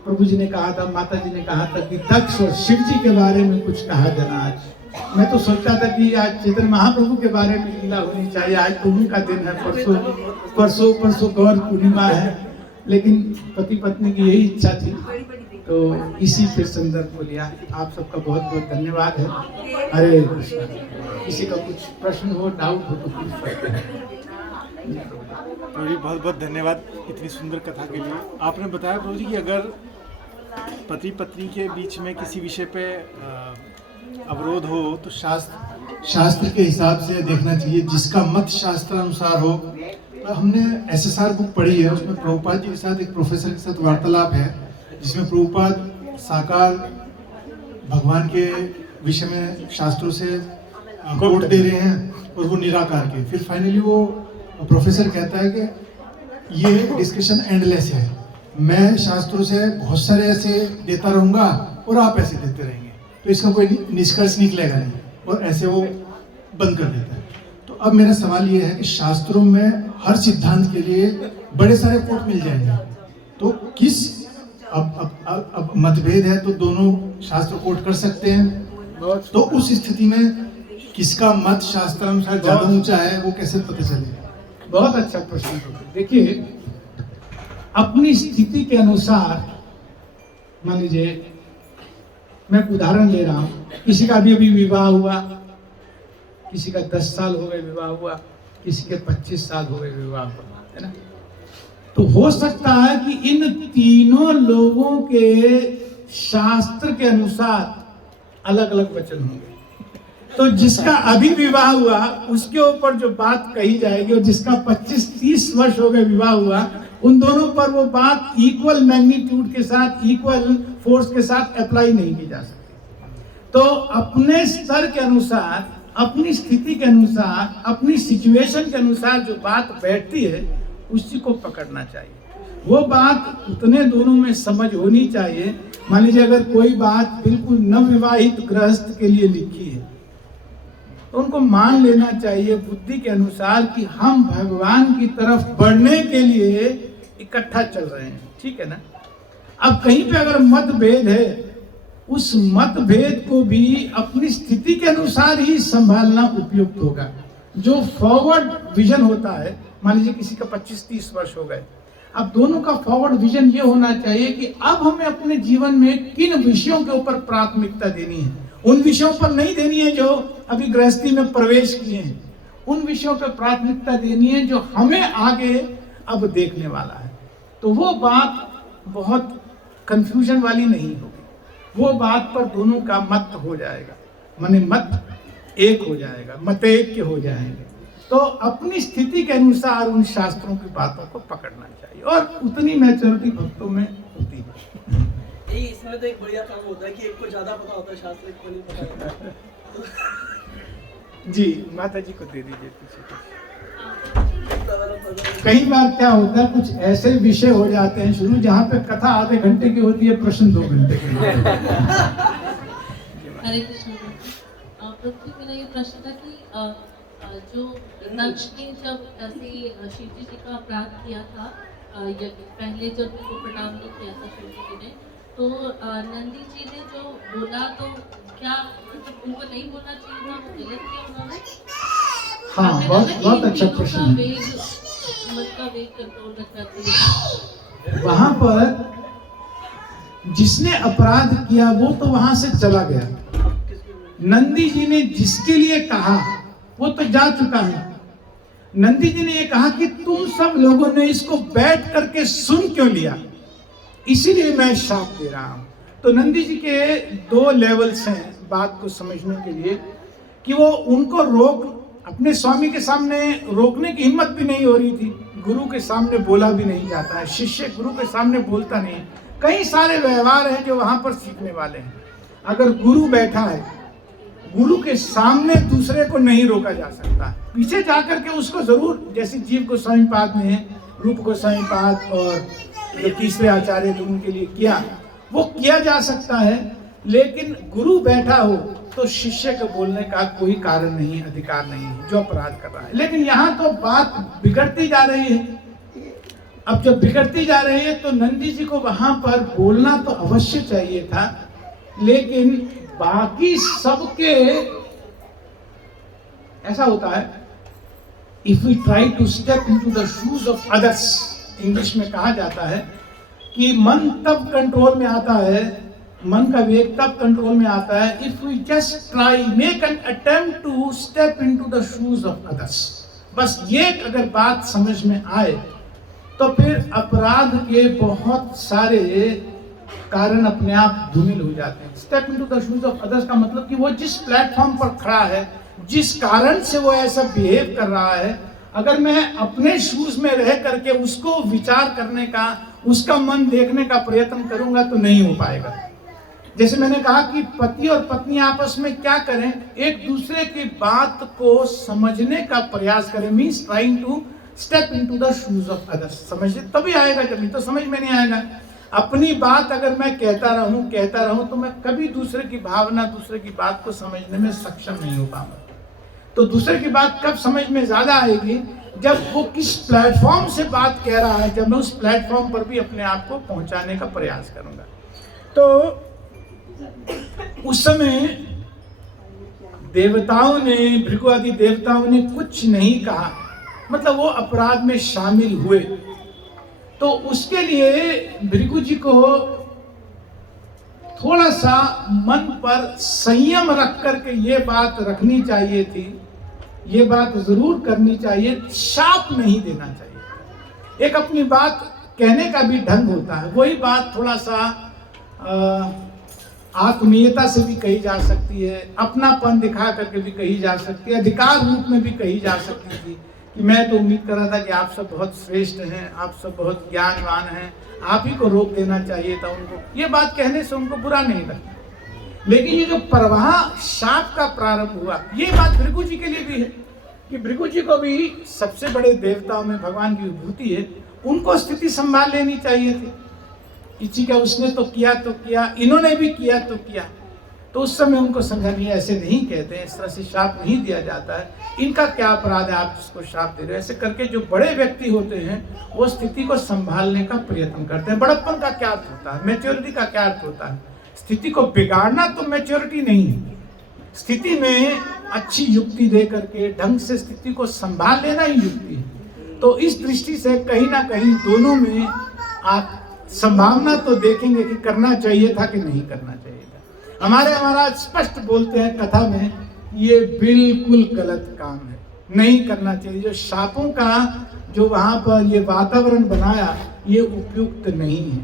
प्रभु जी ने कहा था, माता जी ने कहा था कि दक्ष और शिव जी के बारे में कुछ कहा जाना। आज मैं तो सोचता था कि आज चैतन्य महाप्रभु के बारे में लीला होनी चाहिए। आज तो उनका दिन है, परसों गौर पूर्णिमा है, लेकिन पति पत्नी की यही इच्छा थी तो इसी फिर संदर्भ को लिया। आप सबका बहुत बहुत धन्यवाद है। हरे कृष्ण। किसी का कुछ प्रश्न हो, डाउट हो तो पूछ सकते हैं। प्रभु जी बहुत बहुत धन्यवाद इतनी सुंदर कथा के लिए। आपने बताया प्रभु जी कि अगर पति पत्नी के बीच में किसी विषय पे अवरोध हो तो शास्त्र के हिसाब से देखना चाहिए, जिसका मत शास्त्र अनुसार हो। तो हमने SSR बुक पढ़ी है, उसमें प्रभुपाद जी के साथ एक प्रोफेसर के साथ वार्तालाप है जिसमें प्रभुपाद साकार भगवान के विषय में शास्त्रों से कोट दे रहे हैं और वो निराकार के। फिर फाइनली वो प्रोफेसर कहता है कि ये डिस्कशन एंडलेस है, मैं शास्त्रों से बहुत सारे ऐसे देता रहूंगा और आप ऐसे देते रहेंगे तो इसका कोई निष्कर्ष निकलेगा नहीं, और ऐसे वो बंद कर देता है। तो अब मेरा सवाल ये है कि शास्त्रों में हर सिद्धांत के लिए बड़े सारे कोट मिल जाएंगे, तो किस अब मतभेद है तो दोनों शास्त्र कोट कर सकते हैं, तो उस स्थिति में किसका मत शास्त्र अनुसार ज्यादा ऊंचा है वो कैसे पता चलेगा? बहुत अच्छा प्रश्न। देखिए, अपनी स्थिति के अनुसार, मान लीजिए मैं एक उदाहरण ले रहा हूँ, किसी का अभी विवाह हुआ, किसी का 10 साल हो गए विवाह हुआ, किसी के 25 साल हो गए विवाह हुआ, है ना। तो हो सकता है कि इन तीनों लोगों के शास्त्र के अनुसार अलग अलग वचन होंगे। तो जिसका अभी विवाह हुआ उसके ऊपर जो बात कही जाएगी, और जिसका 25-30 वर्ष हो गए विवाह हुआ, उन दोनों पर वो बात इक्वल मैग्नीट्यूड के साथ, इक्वल फोर्स के साथ अप्लाई नहीं की जा सकती। तो अपने स्तर के अनुसार, अपनी स्थिति के अनुसार, अपनी सिचुएशन के अनुसार जो बात बैठती है उसी को पकड़ना चाहिए। वो बात उतने दोनों में समझ होनी चाहिए। मान लीजिए अगर कोई बात बिल्कुल नवविवाहित गृहस्थ के लिए लिखी है तो उनको मान लेना चाहिए बुद्धि के अनुसार कि हम भगवान की तरफ बढ़ने के लिए इकट्ठा चल रहे हैं, ठीक है ना। अब कहीं पे अगर मतभेद है, उस मतभेद को भी अपनी स्थिति के अनुसार ही संभालना उपयुक्त होगा। जो फॉरवर्ड विजन होता है, मान लीजिए किसी का 25-30 वर्ष हो गए, अब दोनों का फॉरवर्ड विजन ये होना चाहिए कि अब हमें अपने जीवन में किन विषयों के ऊपर प्राथमिकता देनी है। उन विषयों पर नहीं देनी है जो अभी गृहस्थी में प्रवेश किए हैं, उन विषयों पर प्राथमिकता देनी है जो हमें आगे अब देखने वाला है। तो वो बात बहुत कंफ्यूजन वाली नहीं होगी, वो बात पर दोनों का मत हो जाएगा, माने मत एक हो जाएगा, मतैक्य हो जाएंगे। तो अपनी स्थिति के अनुसार उन शास्त्रों की बातों को पकड़ना चाहिए, और उतनी मैच्योरिटी भक्तों में होती है। इसमें तो एक बढ़िया काम होता है कि एक को ज्यादा पता होता है शास्त्र, एक को नहीं पता होता। जी, माता जी को दे दीजिए पीछे। कई बार क्या होता है, कुछ ऐसे विषय हो जाते हैं शुरू जहाँ पे कथा आधे घंटे की होती है, प्रश्न 2 घंटे के लिए। हरे कृष्ण। पृथ्वी, मेरा ये प्रश्न था कि जो दक्ष ने जब ऐसे शिव जी का अपराध किया था, पहले जब उनको प्रणाम नहीं किया था शिव जी ने, तो नंदी जी ने जो बोला, तो क्या उनको नहीं बोलना चाहिए था, वो गलत किया उन्होंने? हाँ, बहुत अच्छा प्रश्न है। मन का वेग कंट्रोल रखना चाहिए। वहां पर जिसने अपराध किया वो तो वहां से चला गया। नंदी जी ने जिसके लिए कहा वो तो जा चुका है। नंदी जी ने ये कहा कि तुम सब लोगों ने इसको बैठ करके सुन क्यों लिया, इसीलिए मैं शाप दे रहा हूं। तो नंदी जी के 2 लेवल्स हैं बात को समझने के लिए, कि वो उनको अपने स्वामी के सामने रोकने की हिम्मत भी नहीं हो रही थी, गुरु के सामने बोला भी नहीं जाता है, शिष्य गुरु के सामने बोलता नहीं। कई सारे व्यवहार हैं जो वहां पर सीखने वाले हैं। अगर गुरु बैठा है, गुरु के सामने दूसरे को नहीं रोका जा सकता, पीछे जाकर के उसको जरूर, जैसे जीव गोस्वामी पाद ने रूप गोस्वामी पाद और जो तीसरे आचार्य थे उनके लिए किया, वो किया जा सकता है। लेकिन गुरु बैठा हो तो शिष्य को बोलने का कोई कारण नहीं, अधिकार नहीं है जो अपराध कर रहा है। लेकिन यहाँ तो बात बिगड़ती जा रही है। अब जब बिगड़ती जा रही है तो नंदी जी को वहां पर बोलना तो अवश्य चाहिए था, लेकिन बाकी सबके ऐसा होता है, if we try to step into the shoes of others, English में कहा जाता है कि मन तब कंट्रोल में आता है, मन का वेग तब कंट्रोल में आता है, if we just try make an attempt to step into the shoes of others. बस ये अगर बात समझ में आए तो फिर अपराध के बहुत सारे कारण अपने आप धूमिल हो जाते हैं। Step into the shoes of others का मतलब कि वो जिस प्लेटफॉर्म पर खड़ा है, जिस कारण से वो ऐसा बिहेव कर रहा है, अगर मैं अपने शूज में रह करके उसको विचार करने का, उसका मन देखने का प्रयत्न करूंगा तो नहीं हो पाएगा। जैसे मैंने कहा कि पति और पत्नी आपस में क्या करें, एक दूसरे की बात को समझने का प्रयास करें, means trying to step into the shoes of others. समझ तभी आएगा, जब नहीं तो समझ में नहीं आएगा। अपनी बात अगर मैं कहता रहूं तो मैं कभी दूसरे की भावना, दूसरे की बात को समझने में सक्षम नहीं हो पाऊंगा। तो दूसरे की बात कब समझ में ज्यादा आएगी, जब वो किस प्लेटफॉर्म से बात कह रहा है, जब मैं उस प्लेटफॉर्म पर भी अपने आप को पहुंचाने का प्रयास करूंगा। तो उस समय देवताओं ने, भृगु आदि देवताओं ने कुछ नहीं कहा, मतलब वो अपराध में शामिल हुए। तो उसके लिए भृगु जी को थोड़ा सा मन पर संयम रख करके ये बात रखनी चाहिए थी, ये बात जरूर करनी चाहिए, शाप नहीं देना चाहिए। एक अपनी बात कहने का भी ढंग होता है, वही बात थोड़ा सा आत्मीयता से भी कही जा सकती है, अपनापन दिखा करके भी कही जा सकती है, अधिकार रूप में भी कही जा सकती थी कि मैं तो उम्मीद कर रहा था कि आप सब बहुत श्रेष्ठ हैं, आप सब बहुत ज्ञानवान हैं, आप ही को रोक देना चाहिए था उनको। ये बात कहने से उनको बुरा नहीं लगता। लेकिन ये जो प्रवाह शाप का प्रारंभ हुआ, ये बात भृगु जी के लिए भी है कि भृगु जी को भी सबसे बड़े देवताओं में भगवान की विभूति है, उनको स्थिति संभाल लेनी चाहिए थी। किसी का उसने तो किया, इन्होंने भी किया तो किया। तो उस समय उनको समझा नहीं, ऐसे नहीं कहते हैं, इस तरह से शाप नहीं दिया जाता है, इनका क्या अपराध है आप जिसको शाप दे रहे हो। ऐसे करके जो बड़े व्यक्ति होते हैं वो स्थिति को संभालने का प्रयत्न करते हैं। बड़प्पन का क्या अर्थ होता है, मैच्योरिटी का क्या अर्थ होता है? स्थिति को बिगाड़ना तो मैच्योरिटी नहीं है, स्थिति में अच्छी युक्ति दे करके ढंग से स्थिति को संभाल लेना ही युक्ति है। तो इस दृष्टि से कहीं ना कहीं दोनों में आप संभावना तो देखेंगे कि करना चाहिए था कि नहीं करना चाहिए था। हमारे महाराज स्पष्ट बोलते हैं कथा में, ये बिल्कुल गलत काम है, नहीं करना चाहिए। जो शापों का जो वहां पर ये वातावरण बनाया, ये उपयुक्त नहीं है,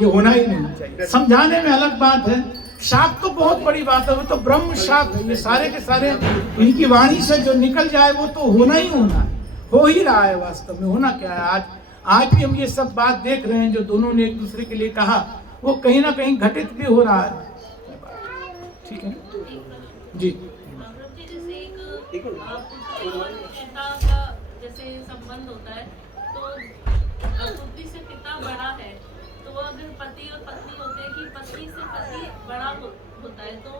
ये होना ही नहीं चाहिए। समझाने में अलग बात है, शाप तो बहुत बड़ी बात है, वो तो ब्रह्म शाप है, ये सारे के सारे इनकी वाणी से जो निकल जाए वो तो होना ही होना है, हो ही रहा है। वास्तव में होना क्या है, आज भी हम ये सब बात देख रहे हैं जो दोनों ने एक दूसरे के लिए कहा, वो कहीं ना कहीं घटित भी हो रहा है। ठीक है जी। जैसे संबंध होता है तो बुद्धि से पिता बड़ा है, तो अगर पति और पत्नी होते हैं कि पत्नी से पति बड़ा होता है, तो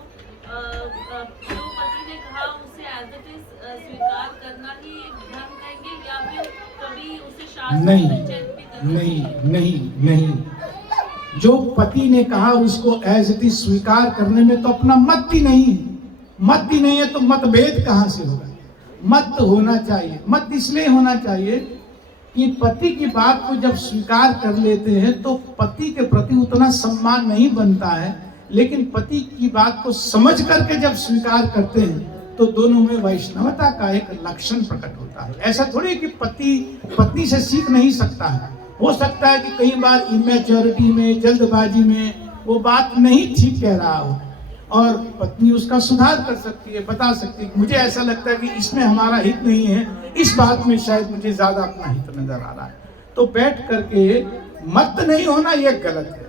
जो पति ने कहा उसे एज इट इज स्वीकार करना ही धर्म कहेंगे, या फिर कभी उसे शास्त्र में चेक भी करना? नहीं, जो पति ने कहा उसको एज इट इज स्वीकार करने में तो अपना मत ही नहीं है, तो मतभेद कहाँ से होगा? मत होना चाहिए। मत इसलिए होना चाहिए कि पति की बात को जब स्वीकार कर लेते हैं तो पति के प्रति उतना सम्मान नहीं बनता है, लेकिन पति की बात को समझ करके जब स्वीकार करते हैं तो दोनों में वैष्णवता का एक लक्षण प्रकट होता है। ऐसा थोड़ी कि पति पत्नी से सीख नहीं सकता है। हो सकता है कि कई बार इमेच्योरिटी में, जल्दबाजी में वो बात नहीं ठीक कह रहा हो और पत्नी उसका सुधार कर सकती है, बता सकती है मुझे ऐसा लगता है कि इसमें हमारा हित नहीं है, इस बात में शायद मुझे ज्यादा अपना हित नजर आ रहा है। तो बैठ करके मत नहीं होना ये गलत है,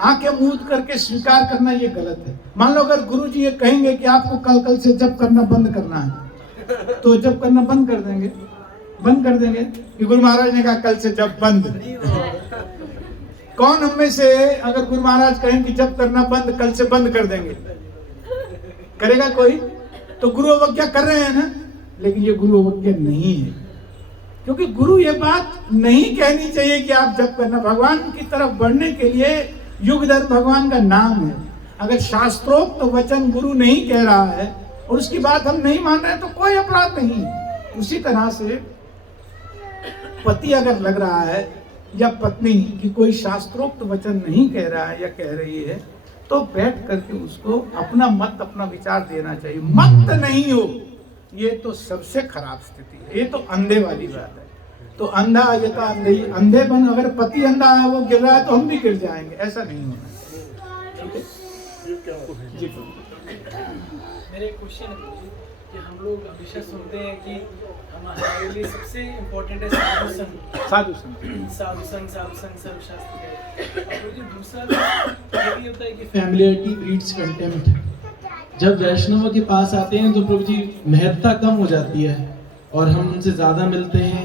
आंखें मूंद करके स्वीकार करना ये गलत है। मान लो अगर गुरुजी ये कहेंगे कि आपको कल से जप करना बंद करना है, तो जप करना बंद कर देंगे कि गुरु महाराज ने कहा कल से जप बंद। कौन हम में से अगर गुरु महाराज कहें कि जप करना बंद, कल से बंद कर देंगे, करेगा कोई? तो गुरु अवज्ञा कर रहे हैं ना, लेकिन ये गुरु अवज्ञा नहीं है, क्योंकि गुरु ये बात नहीं कहनी चाहिए कि आप जप करना। भगवान की तरफ बढ़ने के लिए युग धर्म भगवान का नाम है। अगर शास्त्रोक्त तो वचन गुरु नहीं कह रहा है और उसकी बात हम नहीं मान रहे हैं तो कोई अपराध नहीं है। उसी तरह से पति अगर लग रहा है या पत्नी की कोई शास्त्रोक्त वचन नहीं कह रहा है या कह रही है, तो बैठ करके उसको अपना मत, अपना विचार देना चाहिए। मत नहीं हो, ये तो सबसे खराब स्थिति है, ये तो अंधे वाली बात है। तो अंधा यथा अंधे, अंधे बन, अगर पति अंधा है वो गिर रहा है तो हम भी गिर जाएंगे, ऐसा नहीं होना। जी मेरे क्वेश्चन है कि हम लोग हमेशा सुनते हैं कि हमारे लिए सबसे इम्पोर्टेंट है साधु संग सर्वशास्त्र है। और जो दूसरा ये भी होता है कि फैमिलियरिटी ब्रीड्स कंटेम्प्ट। जब वैष्णव के पास आते हैं तो प्रभु जी महत्ता कम हो जाती है और हम उनसे ज़्यादा मिलते हैं,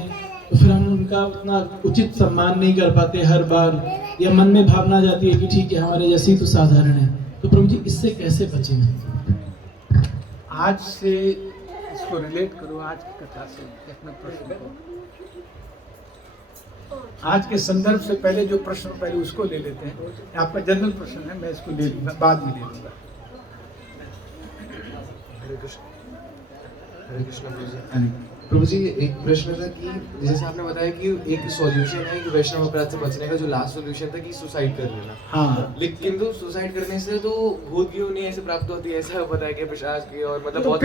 तो फिर हम उनका उतना उचित सम्मान नहीं कर पाते हर बार, या मन में भावना जाती है कि ठीक है हमारे जैसी तो साधारण है। तो प्रभु जी इससे कैसे बचें? आज से इसको रिलेट करो आज की कथा से, अपना प्रश्न को आज के संदर्भ से पहले जो प्रश्न पहले उसको ले लेते हैं। आपका जनरल प्रश्न है, मैं इसको ले लूंगा, बाद में ले लूंगा। हरे कृष्ण प्रभु जी, एक प्रश्न था कि जैसे आपने बताया कि एक सॉल्यूशन है कि वैष्णव अपराध से बचने का, जो लास्ट सॉल्यूशन था कि सुसाइड कर लेना। हाँ, लेकिन तो सुसाइड करने से तो भूत की नहीं ऐसे प्राप्त होती है, ऐसा बताया कि पिशाच की, और मतलब बहुत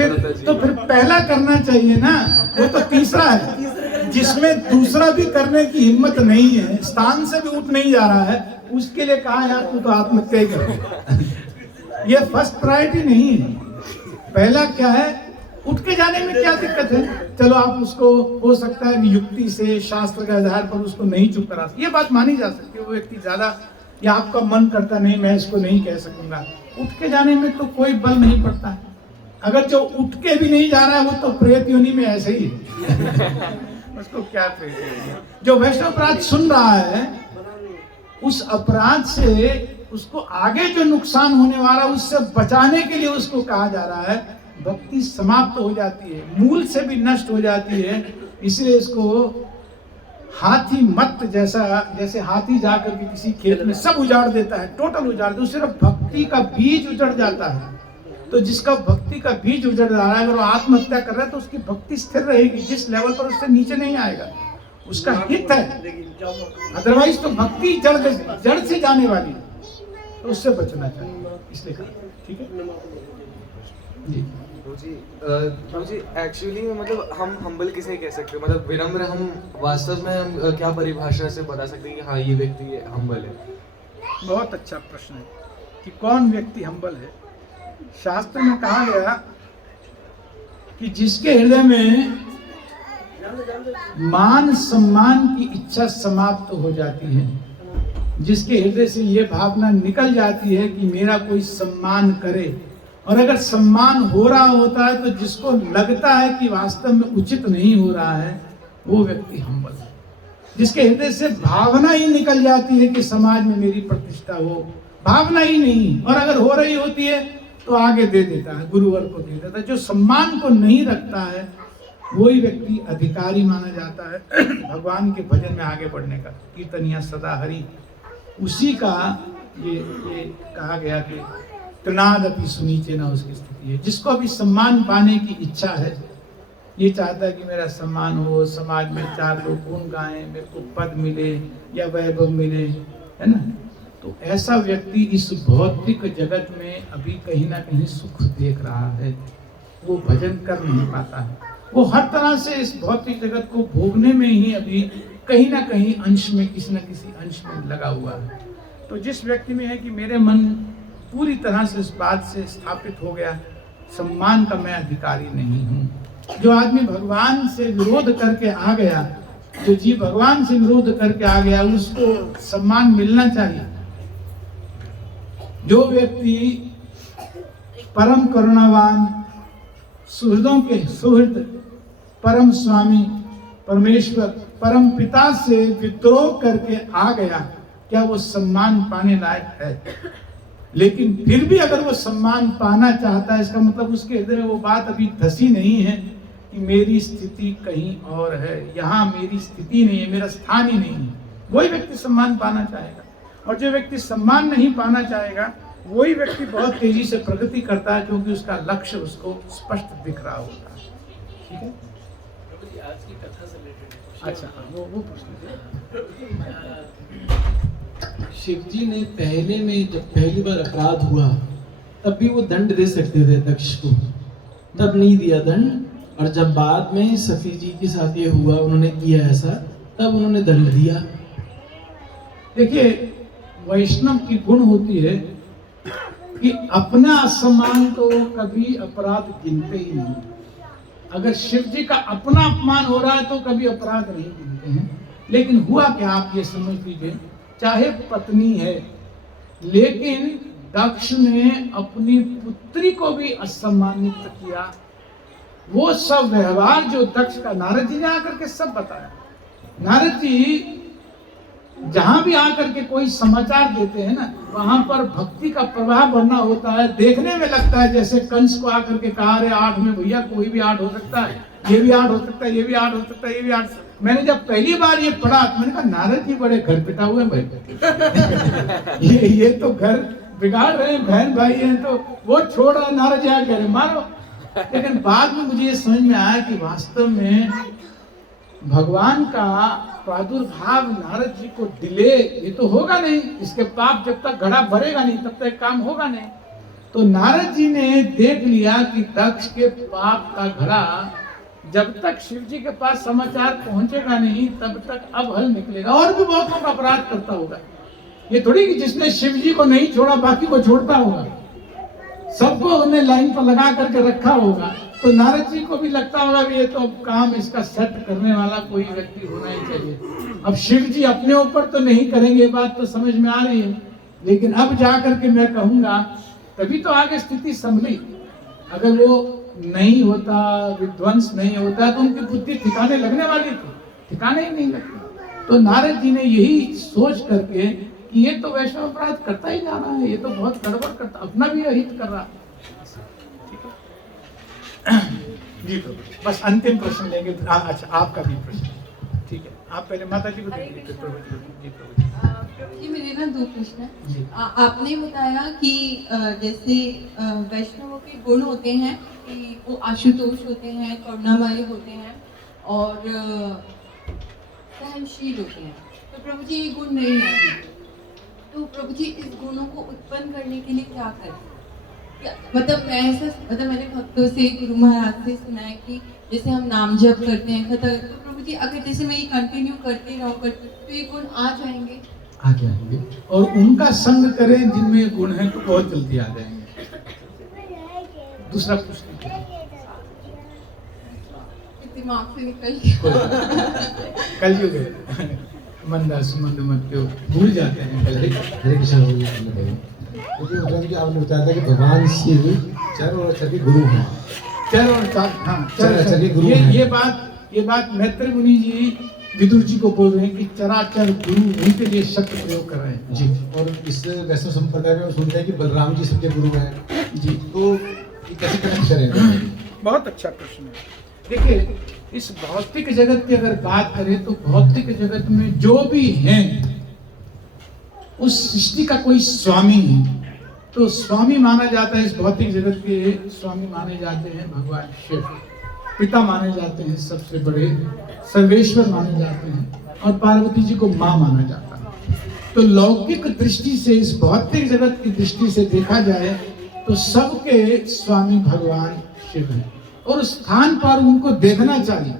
तो फिर पहला करना चाहिए ना, वो तो तीसरा है जिसमें दूसरा भी करने की हिम्मत नहीं है, स्थान से भी उठ नहीं जा रहा है, उसके लिए कहा यार तू तो आत्महत्या ही कर। ये फर्स्ट प्रायोरिटी नहीं है। पहला क्या है, उठ के जाने में क्या दिक्कत है? चलो आप उसको हो सकता है युक्ति से, शास्त्र के आधार पर उसको नहीं चुप करा, ये बात मानी जा सकती है। वो व्यक्ति ज्यादा, या आपका मन करता नहीं मैं इसको नहीं कह सकूंगा, उठ के जाने में तो कोई बल नहीं पड़ता है। अगर जो उठ के भी नहीं जा रहा है वो तो प्रेत योनि में ऐसे ही है। उसको क्या प्रेत योनि? जो वैष्णव अपराध सुन रहा है, उस अपराध से उसको आगे जो नुकसान होने वाला है उससे बचाने के लिए उसको कहा जा रहा है। भक्ति समाप्त हो जाती है, मूल से भी नष्ट हो जाती है। इसलिए इसको हाथी मत जैसा, जैसे हाथी जाकर के किसी खेत में सब उजाड़ देता है, टोटल उजाड़ देता है, सिर्फ भक्ति का बीज उजड़ जाता है। तो जिसका भक्ति का बीज उजड़ जा रहा है, अगर वो आत्महत्या कर रहा है तो उसकी भक्ति स्थिर रहेगी, जिस लेवल पर उससे नीचे नहीं आएगा, उसका हित है। अदरवाइज तो भक्ति जड़ से जाने वाली है, तो उससे बचना चाहिए, इसलिए कहा। ठीक है जी। जी एक्चुअली मतलब हम हम्बल किसे कह सकते हैं, मतलब विनम्र हम वास्तव में हम क्या परिभाषा से बता सकते हैं कि हाँ ये व्यक्ति हम्बल है? बहुत अच्छा प्रश्न है कि कौन व्यक्ति हम्बल है। शास्त्र में कहा गया कि जिसके हृदय में मान सम्मान की इच्छा समाप्त हो जाती है, जिसके हृदय से ये भावना निकल जाती है कि मेरा कोई सम्मान करे, और अगर सम्मान हो रहा होता है तो जिसको लगता है कि वास्तव में उचित नहीं हो रहा है, वो व्यक्ति हम्बल है। जिसके हृदय से भावना ही निकल जाती है कि समाज में मेरी प्रतिष्ठा हो, भावना ही नहीं, और अगर हो रही होती है तो आगे दे देता है, गुरुवर को दे देता है। जो सम्मान को नहीं रखता है वही व्यक्ति अधिकारी माना जाता है भगवान के भजन में आगे बढ़ने का। कीर्तनिया सदा हरि, उसी का ये कहा गया कि तृणादपि सुनीचे ना उसकी स्थिति है। जिसको अभी सम्मान पाने की इच्छा है, ये चाहता है कि मेरा सम्मान हो, समाज में चार लोग गुण गाएं, मेरे को पद मिले या वैभव मिले, है ना, तो ऐसा व्यक्ति इस भौतिक जगत में अभी कहीं ना कहीं सुख देख रहा है। वो भजन कर नहीं पाता है। वो हर तरह से इस भौतिक जगत को भोगने में ही अभी कहीं ना कहीं अंश में, किसी न किसी अंश में लगा हुआ है। तो जिस व्यक्ति में है कि मेरे मन पूरी तरह से इस बात से स्थापित हो गया, सम्मान का मैं अधिकारी नहीं हूँ। जो आदमी भगवान से विरोध करके आ गया, जो जीव भगवान से विरोध करके आ गया, उसको सम्मान मिलना चाहिए। जो व्यक्ति परम करुणावान, सुहृदों के सुहृद, परम स्वामी परमेश्वर, परम पिता से विद्रोह करके आ गया, क्या वो सम्मान पाने लायक है? लेकिन फिर भी अगर वो सम्मान पाना चाहता है, इसका मतलब उसके हृदय में वो बात अभी धसी नहीं है कि मेरी स्थिति कहीं और है, यहाँ मेरी स्थिति नहीं है, मेरा स्थान ही नहीं है। वही व्यक्ति सम्मान पाना चाहेगा। और जो व्यक्ति सम्मान नहीं पाना चाहेगा, वही व्यक्ति बहुत तेजी से प्रगति करता है, क्योंकि उसका लक्ष्य उसको स्पष्ट दिख रहा होता है। ठीक है, प्रभु जी आज की कथा से रिलेटेड। अच्छा, वो शिव जी ने पहले में जब पहली बार अपराध हुआ तब भी वो दंड दे सकते थे दक्ष को, तब नहीं दिया दंड। और जब बाद में सती जी के साथ ये हुआ, उन्होंने किया ऐसा, तब उन्होंने दंड दिया। देखिए, वैष्णव की गुण होती है कि अपना असम्मान तो कभी अपराध गिनते ही नहीं। अगर शिव जी का अपना अपमान हो रहा है तो कभी अपराध नहीं गिनते हैं। लेकिन हुआ क्या, आप ये समझ लीजिए, चाहे पत्नी है, लेकिन दक्ष ने अपनी पुत्री को भी असम्मानित किया। वो सब व्यवहार जो दक्ष का, नारद जी ने आकर के सब बताया। नारद जी जहां भी आकर के कोई समाचार देते हैं ना, वहां पर भक्ति का प्रवाह बढ़ना होता है। देखने में लगता है जैसे कंस को आकर के कहा, अरे आठ में भैया कोई भी आठ हो सकता है, ये भी आठ हो सकता है, ये भी आठ हो सकता है, ये भी आठ। मैंने जब पहली बार ये पढ़ा तो मैंने कहा नारद जी बड़े घर पिटा हुए हैं भाई। ये तो घर बिगाड़ रहे हैं, बहन भाई हैं तो वो छोड़ रहा, नारद जी कह रहे मारो। लेकिन बाद में मुझे ये समझ में आया कि वास्तव में भगवान का प्रादुर्भाव नारद जी को डिले ये तो होगा नहीं, इसके पाप जब तक घड़ा भरेगा नहीं तब तक काम होगा नहीं। तो नारद जी ने देख लिया कि दक्ष के पाप का घड़ा जब तक शिव जी के पास समाचार पहुंचेगा नहीं तब तक अब हल निकलेगा। और भी बहुत लोग अपराध करता होगा, ये थोड़ी कि जिसने शिव जी को नहीं छोड़ा बाकी को छोड़ता होगा, सबको उन्हें लाइन पर लगा करके रखा होगा। तो नारद जी को भी लगता होगा कि ये तो अब काम इसका सेट करने वाला कोई व्यक्ति होना ही चाहिए। अब शिव जी अपने ऊपर तो नहीं करेंगे, ये बात तो समझ में आ रही है, लेकिन अब जा करके मैं कहूंगा तभी तो आगे स्थिति संभली। अगर वो नहीं होता, विध्वंस नहीं होता, तो उनकी बुद्धि ठिकाने लगने वाली थी, ठिकाने ही नहीं लगती। तो नारद जी ने यही सोच करके कि ये तो वैष्णव अपराध करता ही जा रहा है, ये तो बहुत गड़बड़ करता, अपना भी अहित कर रहा है। जी तो बस अंतिम प्रश्न लेंगे। अच्छा, आपका भी प्रश्न, ठीक है, आप पहले माता जी को देंगे। प्रभु जी मेरे ना दो प्रश्न है। आपने बताया कि जैसे वैष्णवों के गुण होते हैं कि वो आशुतोष होते हैं, करुणामय होते हैं और सहनशील होते हैं। तो प्रभु जी ये गुण नहीं है अभी, तो प्रभु जी इस गुणों को उत्पन्न करने के लिए क्या करें? मतलब मैं ऐसा, मतलब मैंने भक्तों से, गुरु महाराज से सुना है कि जैसे हम नाम जप करते हैं, तो प्रभु जी अगर जैसे मैं ये कंटिन्यू करते रहूं तो ये गुण आ जाएंगे? आ जाएंगे, और उनका संग करें जिनमें गुण है तो बहुत जल्दी आ जाएंगे। दूसरा प्रश्न दिमाग से निकल गया। कलयुग है, मंदा सुमंद मत क्यों भूल जाते हैं। हरे कृष्ण। क्योंकि आपने बताया था कि भगवान शिव चर और अक्षर के गुरु हैं। चर और चार, हाँ, चर अक्षर के गुरु ये बात मैत्री मुनि जी विदुर जी को बोल रहे हैं कि चराचर गुरु उनके लिए शब्द प्रयोग कर रहे हैं जी। और इस वैष्णव संप्रदाय में सुनते हैं कि बलराम जी सबके गुरु हैं जी, तो ये कैसे कनेक्ट करेंगे? बहुत अच्छा प्रश्न है। देखिए, इस भौतिक जगत की अगर बात करें तो भौतिक जगत में जो भी हैं उस सृष्टि का कोई स्वामी है, तो स्वामी माना जाता है, इस भौतिक जगत के स्वामी माने जाते हैं भगवान शिव, पिता माने जाते हैं, सबसे बड़े सर्वेश्वर माने जाते हैं, और पार्वती जी को माँ माना जाता है। तो लौकिक दृष्टि से, इस भौतिक जगत की दृष्टि से देखा जाए तो सबके स्वामी भगवान शिव हैं और उस स्थान पर उनको देखना चाहिए।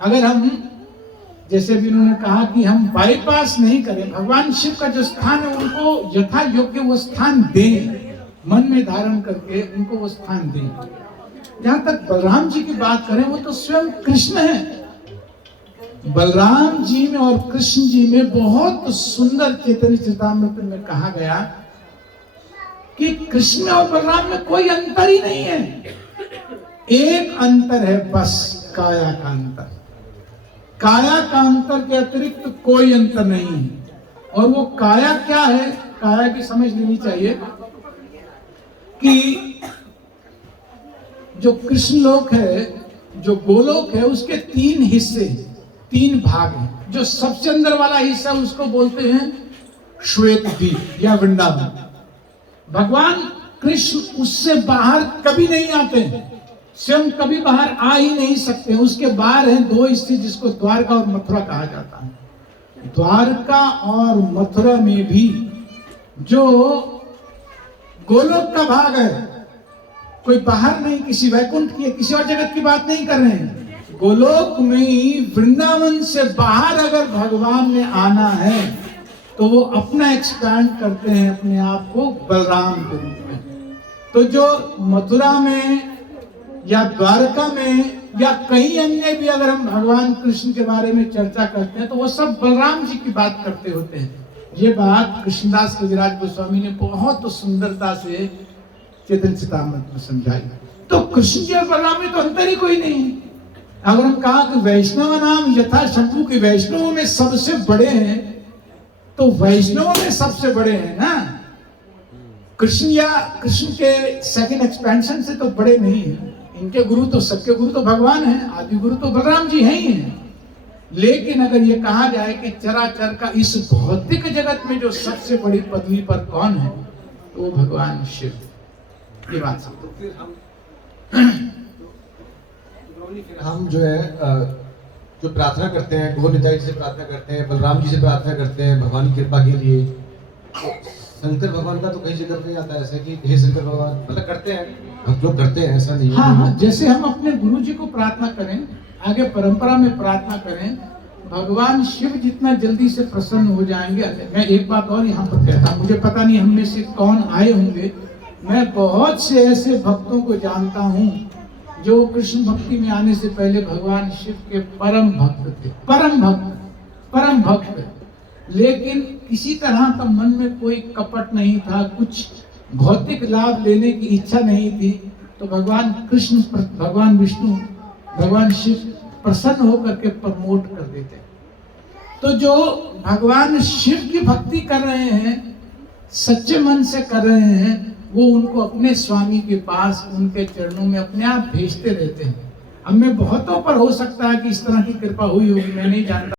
अगर हम, जैसे भी उन्होंने कहा कि हम बाईपास नहीं करें, भगवान शिव का जो स्थान है उनको यथा योग्य वो स्थान दें, मन में धारण करके उनको वो स्थान दें। जहां तक बलराम जी की बात करें, वो तो स्वयं कृष्ण है। बलराम जी में और कृष्ण जी में बहुत सुंदर चैतन्य चरितामृत में कहा गया कि कृष्ण और बलराम में कोई अंतर ही नहीं है। एक अंतर है बस, काया का अंतर। काया का अंतर के अतिरिक्त कोई अंतर नहीं है। और वो काया क्या है, काया की समझ लेनी चाहिए कि जो कृष्ण लोक है, जो गोलोक है, उसके 3 हिस्से, 3 भाग हैं। जो सबसे अंदर वाला हिस्सा उसको बोलते हैं श्वेत द्वीप या वृंदावन। भगवान कृष्ण उससे बाहर कभी नहीं आते हैं, स्वयं कभी बाहर आ ही नहीं सकते। उसके बाहर हैं 2 हिस्से जिसको द्वारका और मथुरा कहा जाता है। द्वारका और मथुरा में भी जो गोलोक का भाग है, कोई बाहर नहीं, किसी वैकुंठ की, किसी और जगत की बात नहीं कर रहे हैं। गोलोक में ही वृंदावन से बाहर अगर भगवान ने आना है तो वो अपना एक्सपैंड करते हैं अपने आप को बलराम के रूप में। तो जो मथुरा में या द्वारका में या कहीं अन्य भी अगर हम भगवान कृष्ण के बारे में चर्चा करते हैं तो वो सब बलराम जी की बात करते होते हैं। ये बात कृष्णदास कविराज गोस्वामी ने बहुत सुंदरता से चैतन्य चरितामृत में समझाई। तो कृष्ण जी और बलराम में तो अंतर ही कोई नहीं है। अगर हम कहा कि वैष्णव नाम यथा शंभु के वैष्णवों में सबसे बड़े हैं, तो वैष्णवों में सबसे बड़े हैं ना, कृष्ण या कृष्ण के सेकंड एक्सपेंशन से तो बड़े नहीं है। इनके गुरु तो, सबके गुरु तो भगवान हैं, आदि गुरु तो बलराम जी हैं ही हैं। लेकिन अगर ये कहा जाए कि चराचर का इस भौतिक जगत में जो सबसे बड़ी पदवी पर कौन है, तो वो भगवान शिव। ये बात समझो। हम जो है जो प्रार्थना करते हैं, गो निताई जी से प्रार्थना करते हैं, बलराम जी से प्रार्थना करते हैं भगवान की कृपा के लिए, तो शंकर भगवान का तो कहीं जिक्र नहीं आता ऐसा कि हे शंकर भगवान, मतलब करते हैं, हम लोग करते हैं, ऐसा नहीं है। हाँ, जैसे हम अपने गुरु जी को प्रार्थना करें, आगे परंपरा में प्रार्थना करें, भगवान शिव जितना जल्दी से प्रसन्न हो जाएंगे। मैं एक बात और यहाँ पर कहता हूँ, मुझे पता नहीं हम में से कौन आए होंगे, मैं बहुत से ऐसे भक्तों को जानता हूँ जो कृष्ण भक्ति में आने से पहले भगवान शिव के परम भक्त थे, परम भक्त। लेकिन किसी तरह का मन में कोई कपट नहीं था, कुछ भौतिक लाभ लेने की इच्छा नहीं थी, तो भगवान कृष्ण, भगवान विष्णु, भगवान शिव प्रसन्न होकर के प्रमोट कर देते। तो जो भगवान शिव की भक्ति कर रहे हैं, सच्चे मन से कर रहे हैं, वो उनको अपने स्वामी के पास, उनके चरणों में अपने आप भेजते रहते हैं। हमें बहुतों पर हो सकता है कि इस तरह की कृपा हुई होगी, मैं नहीं जानता।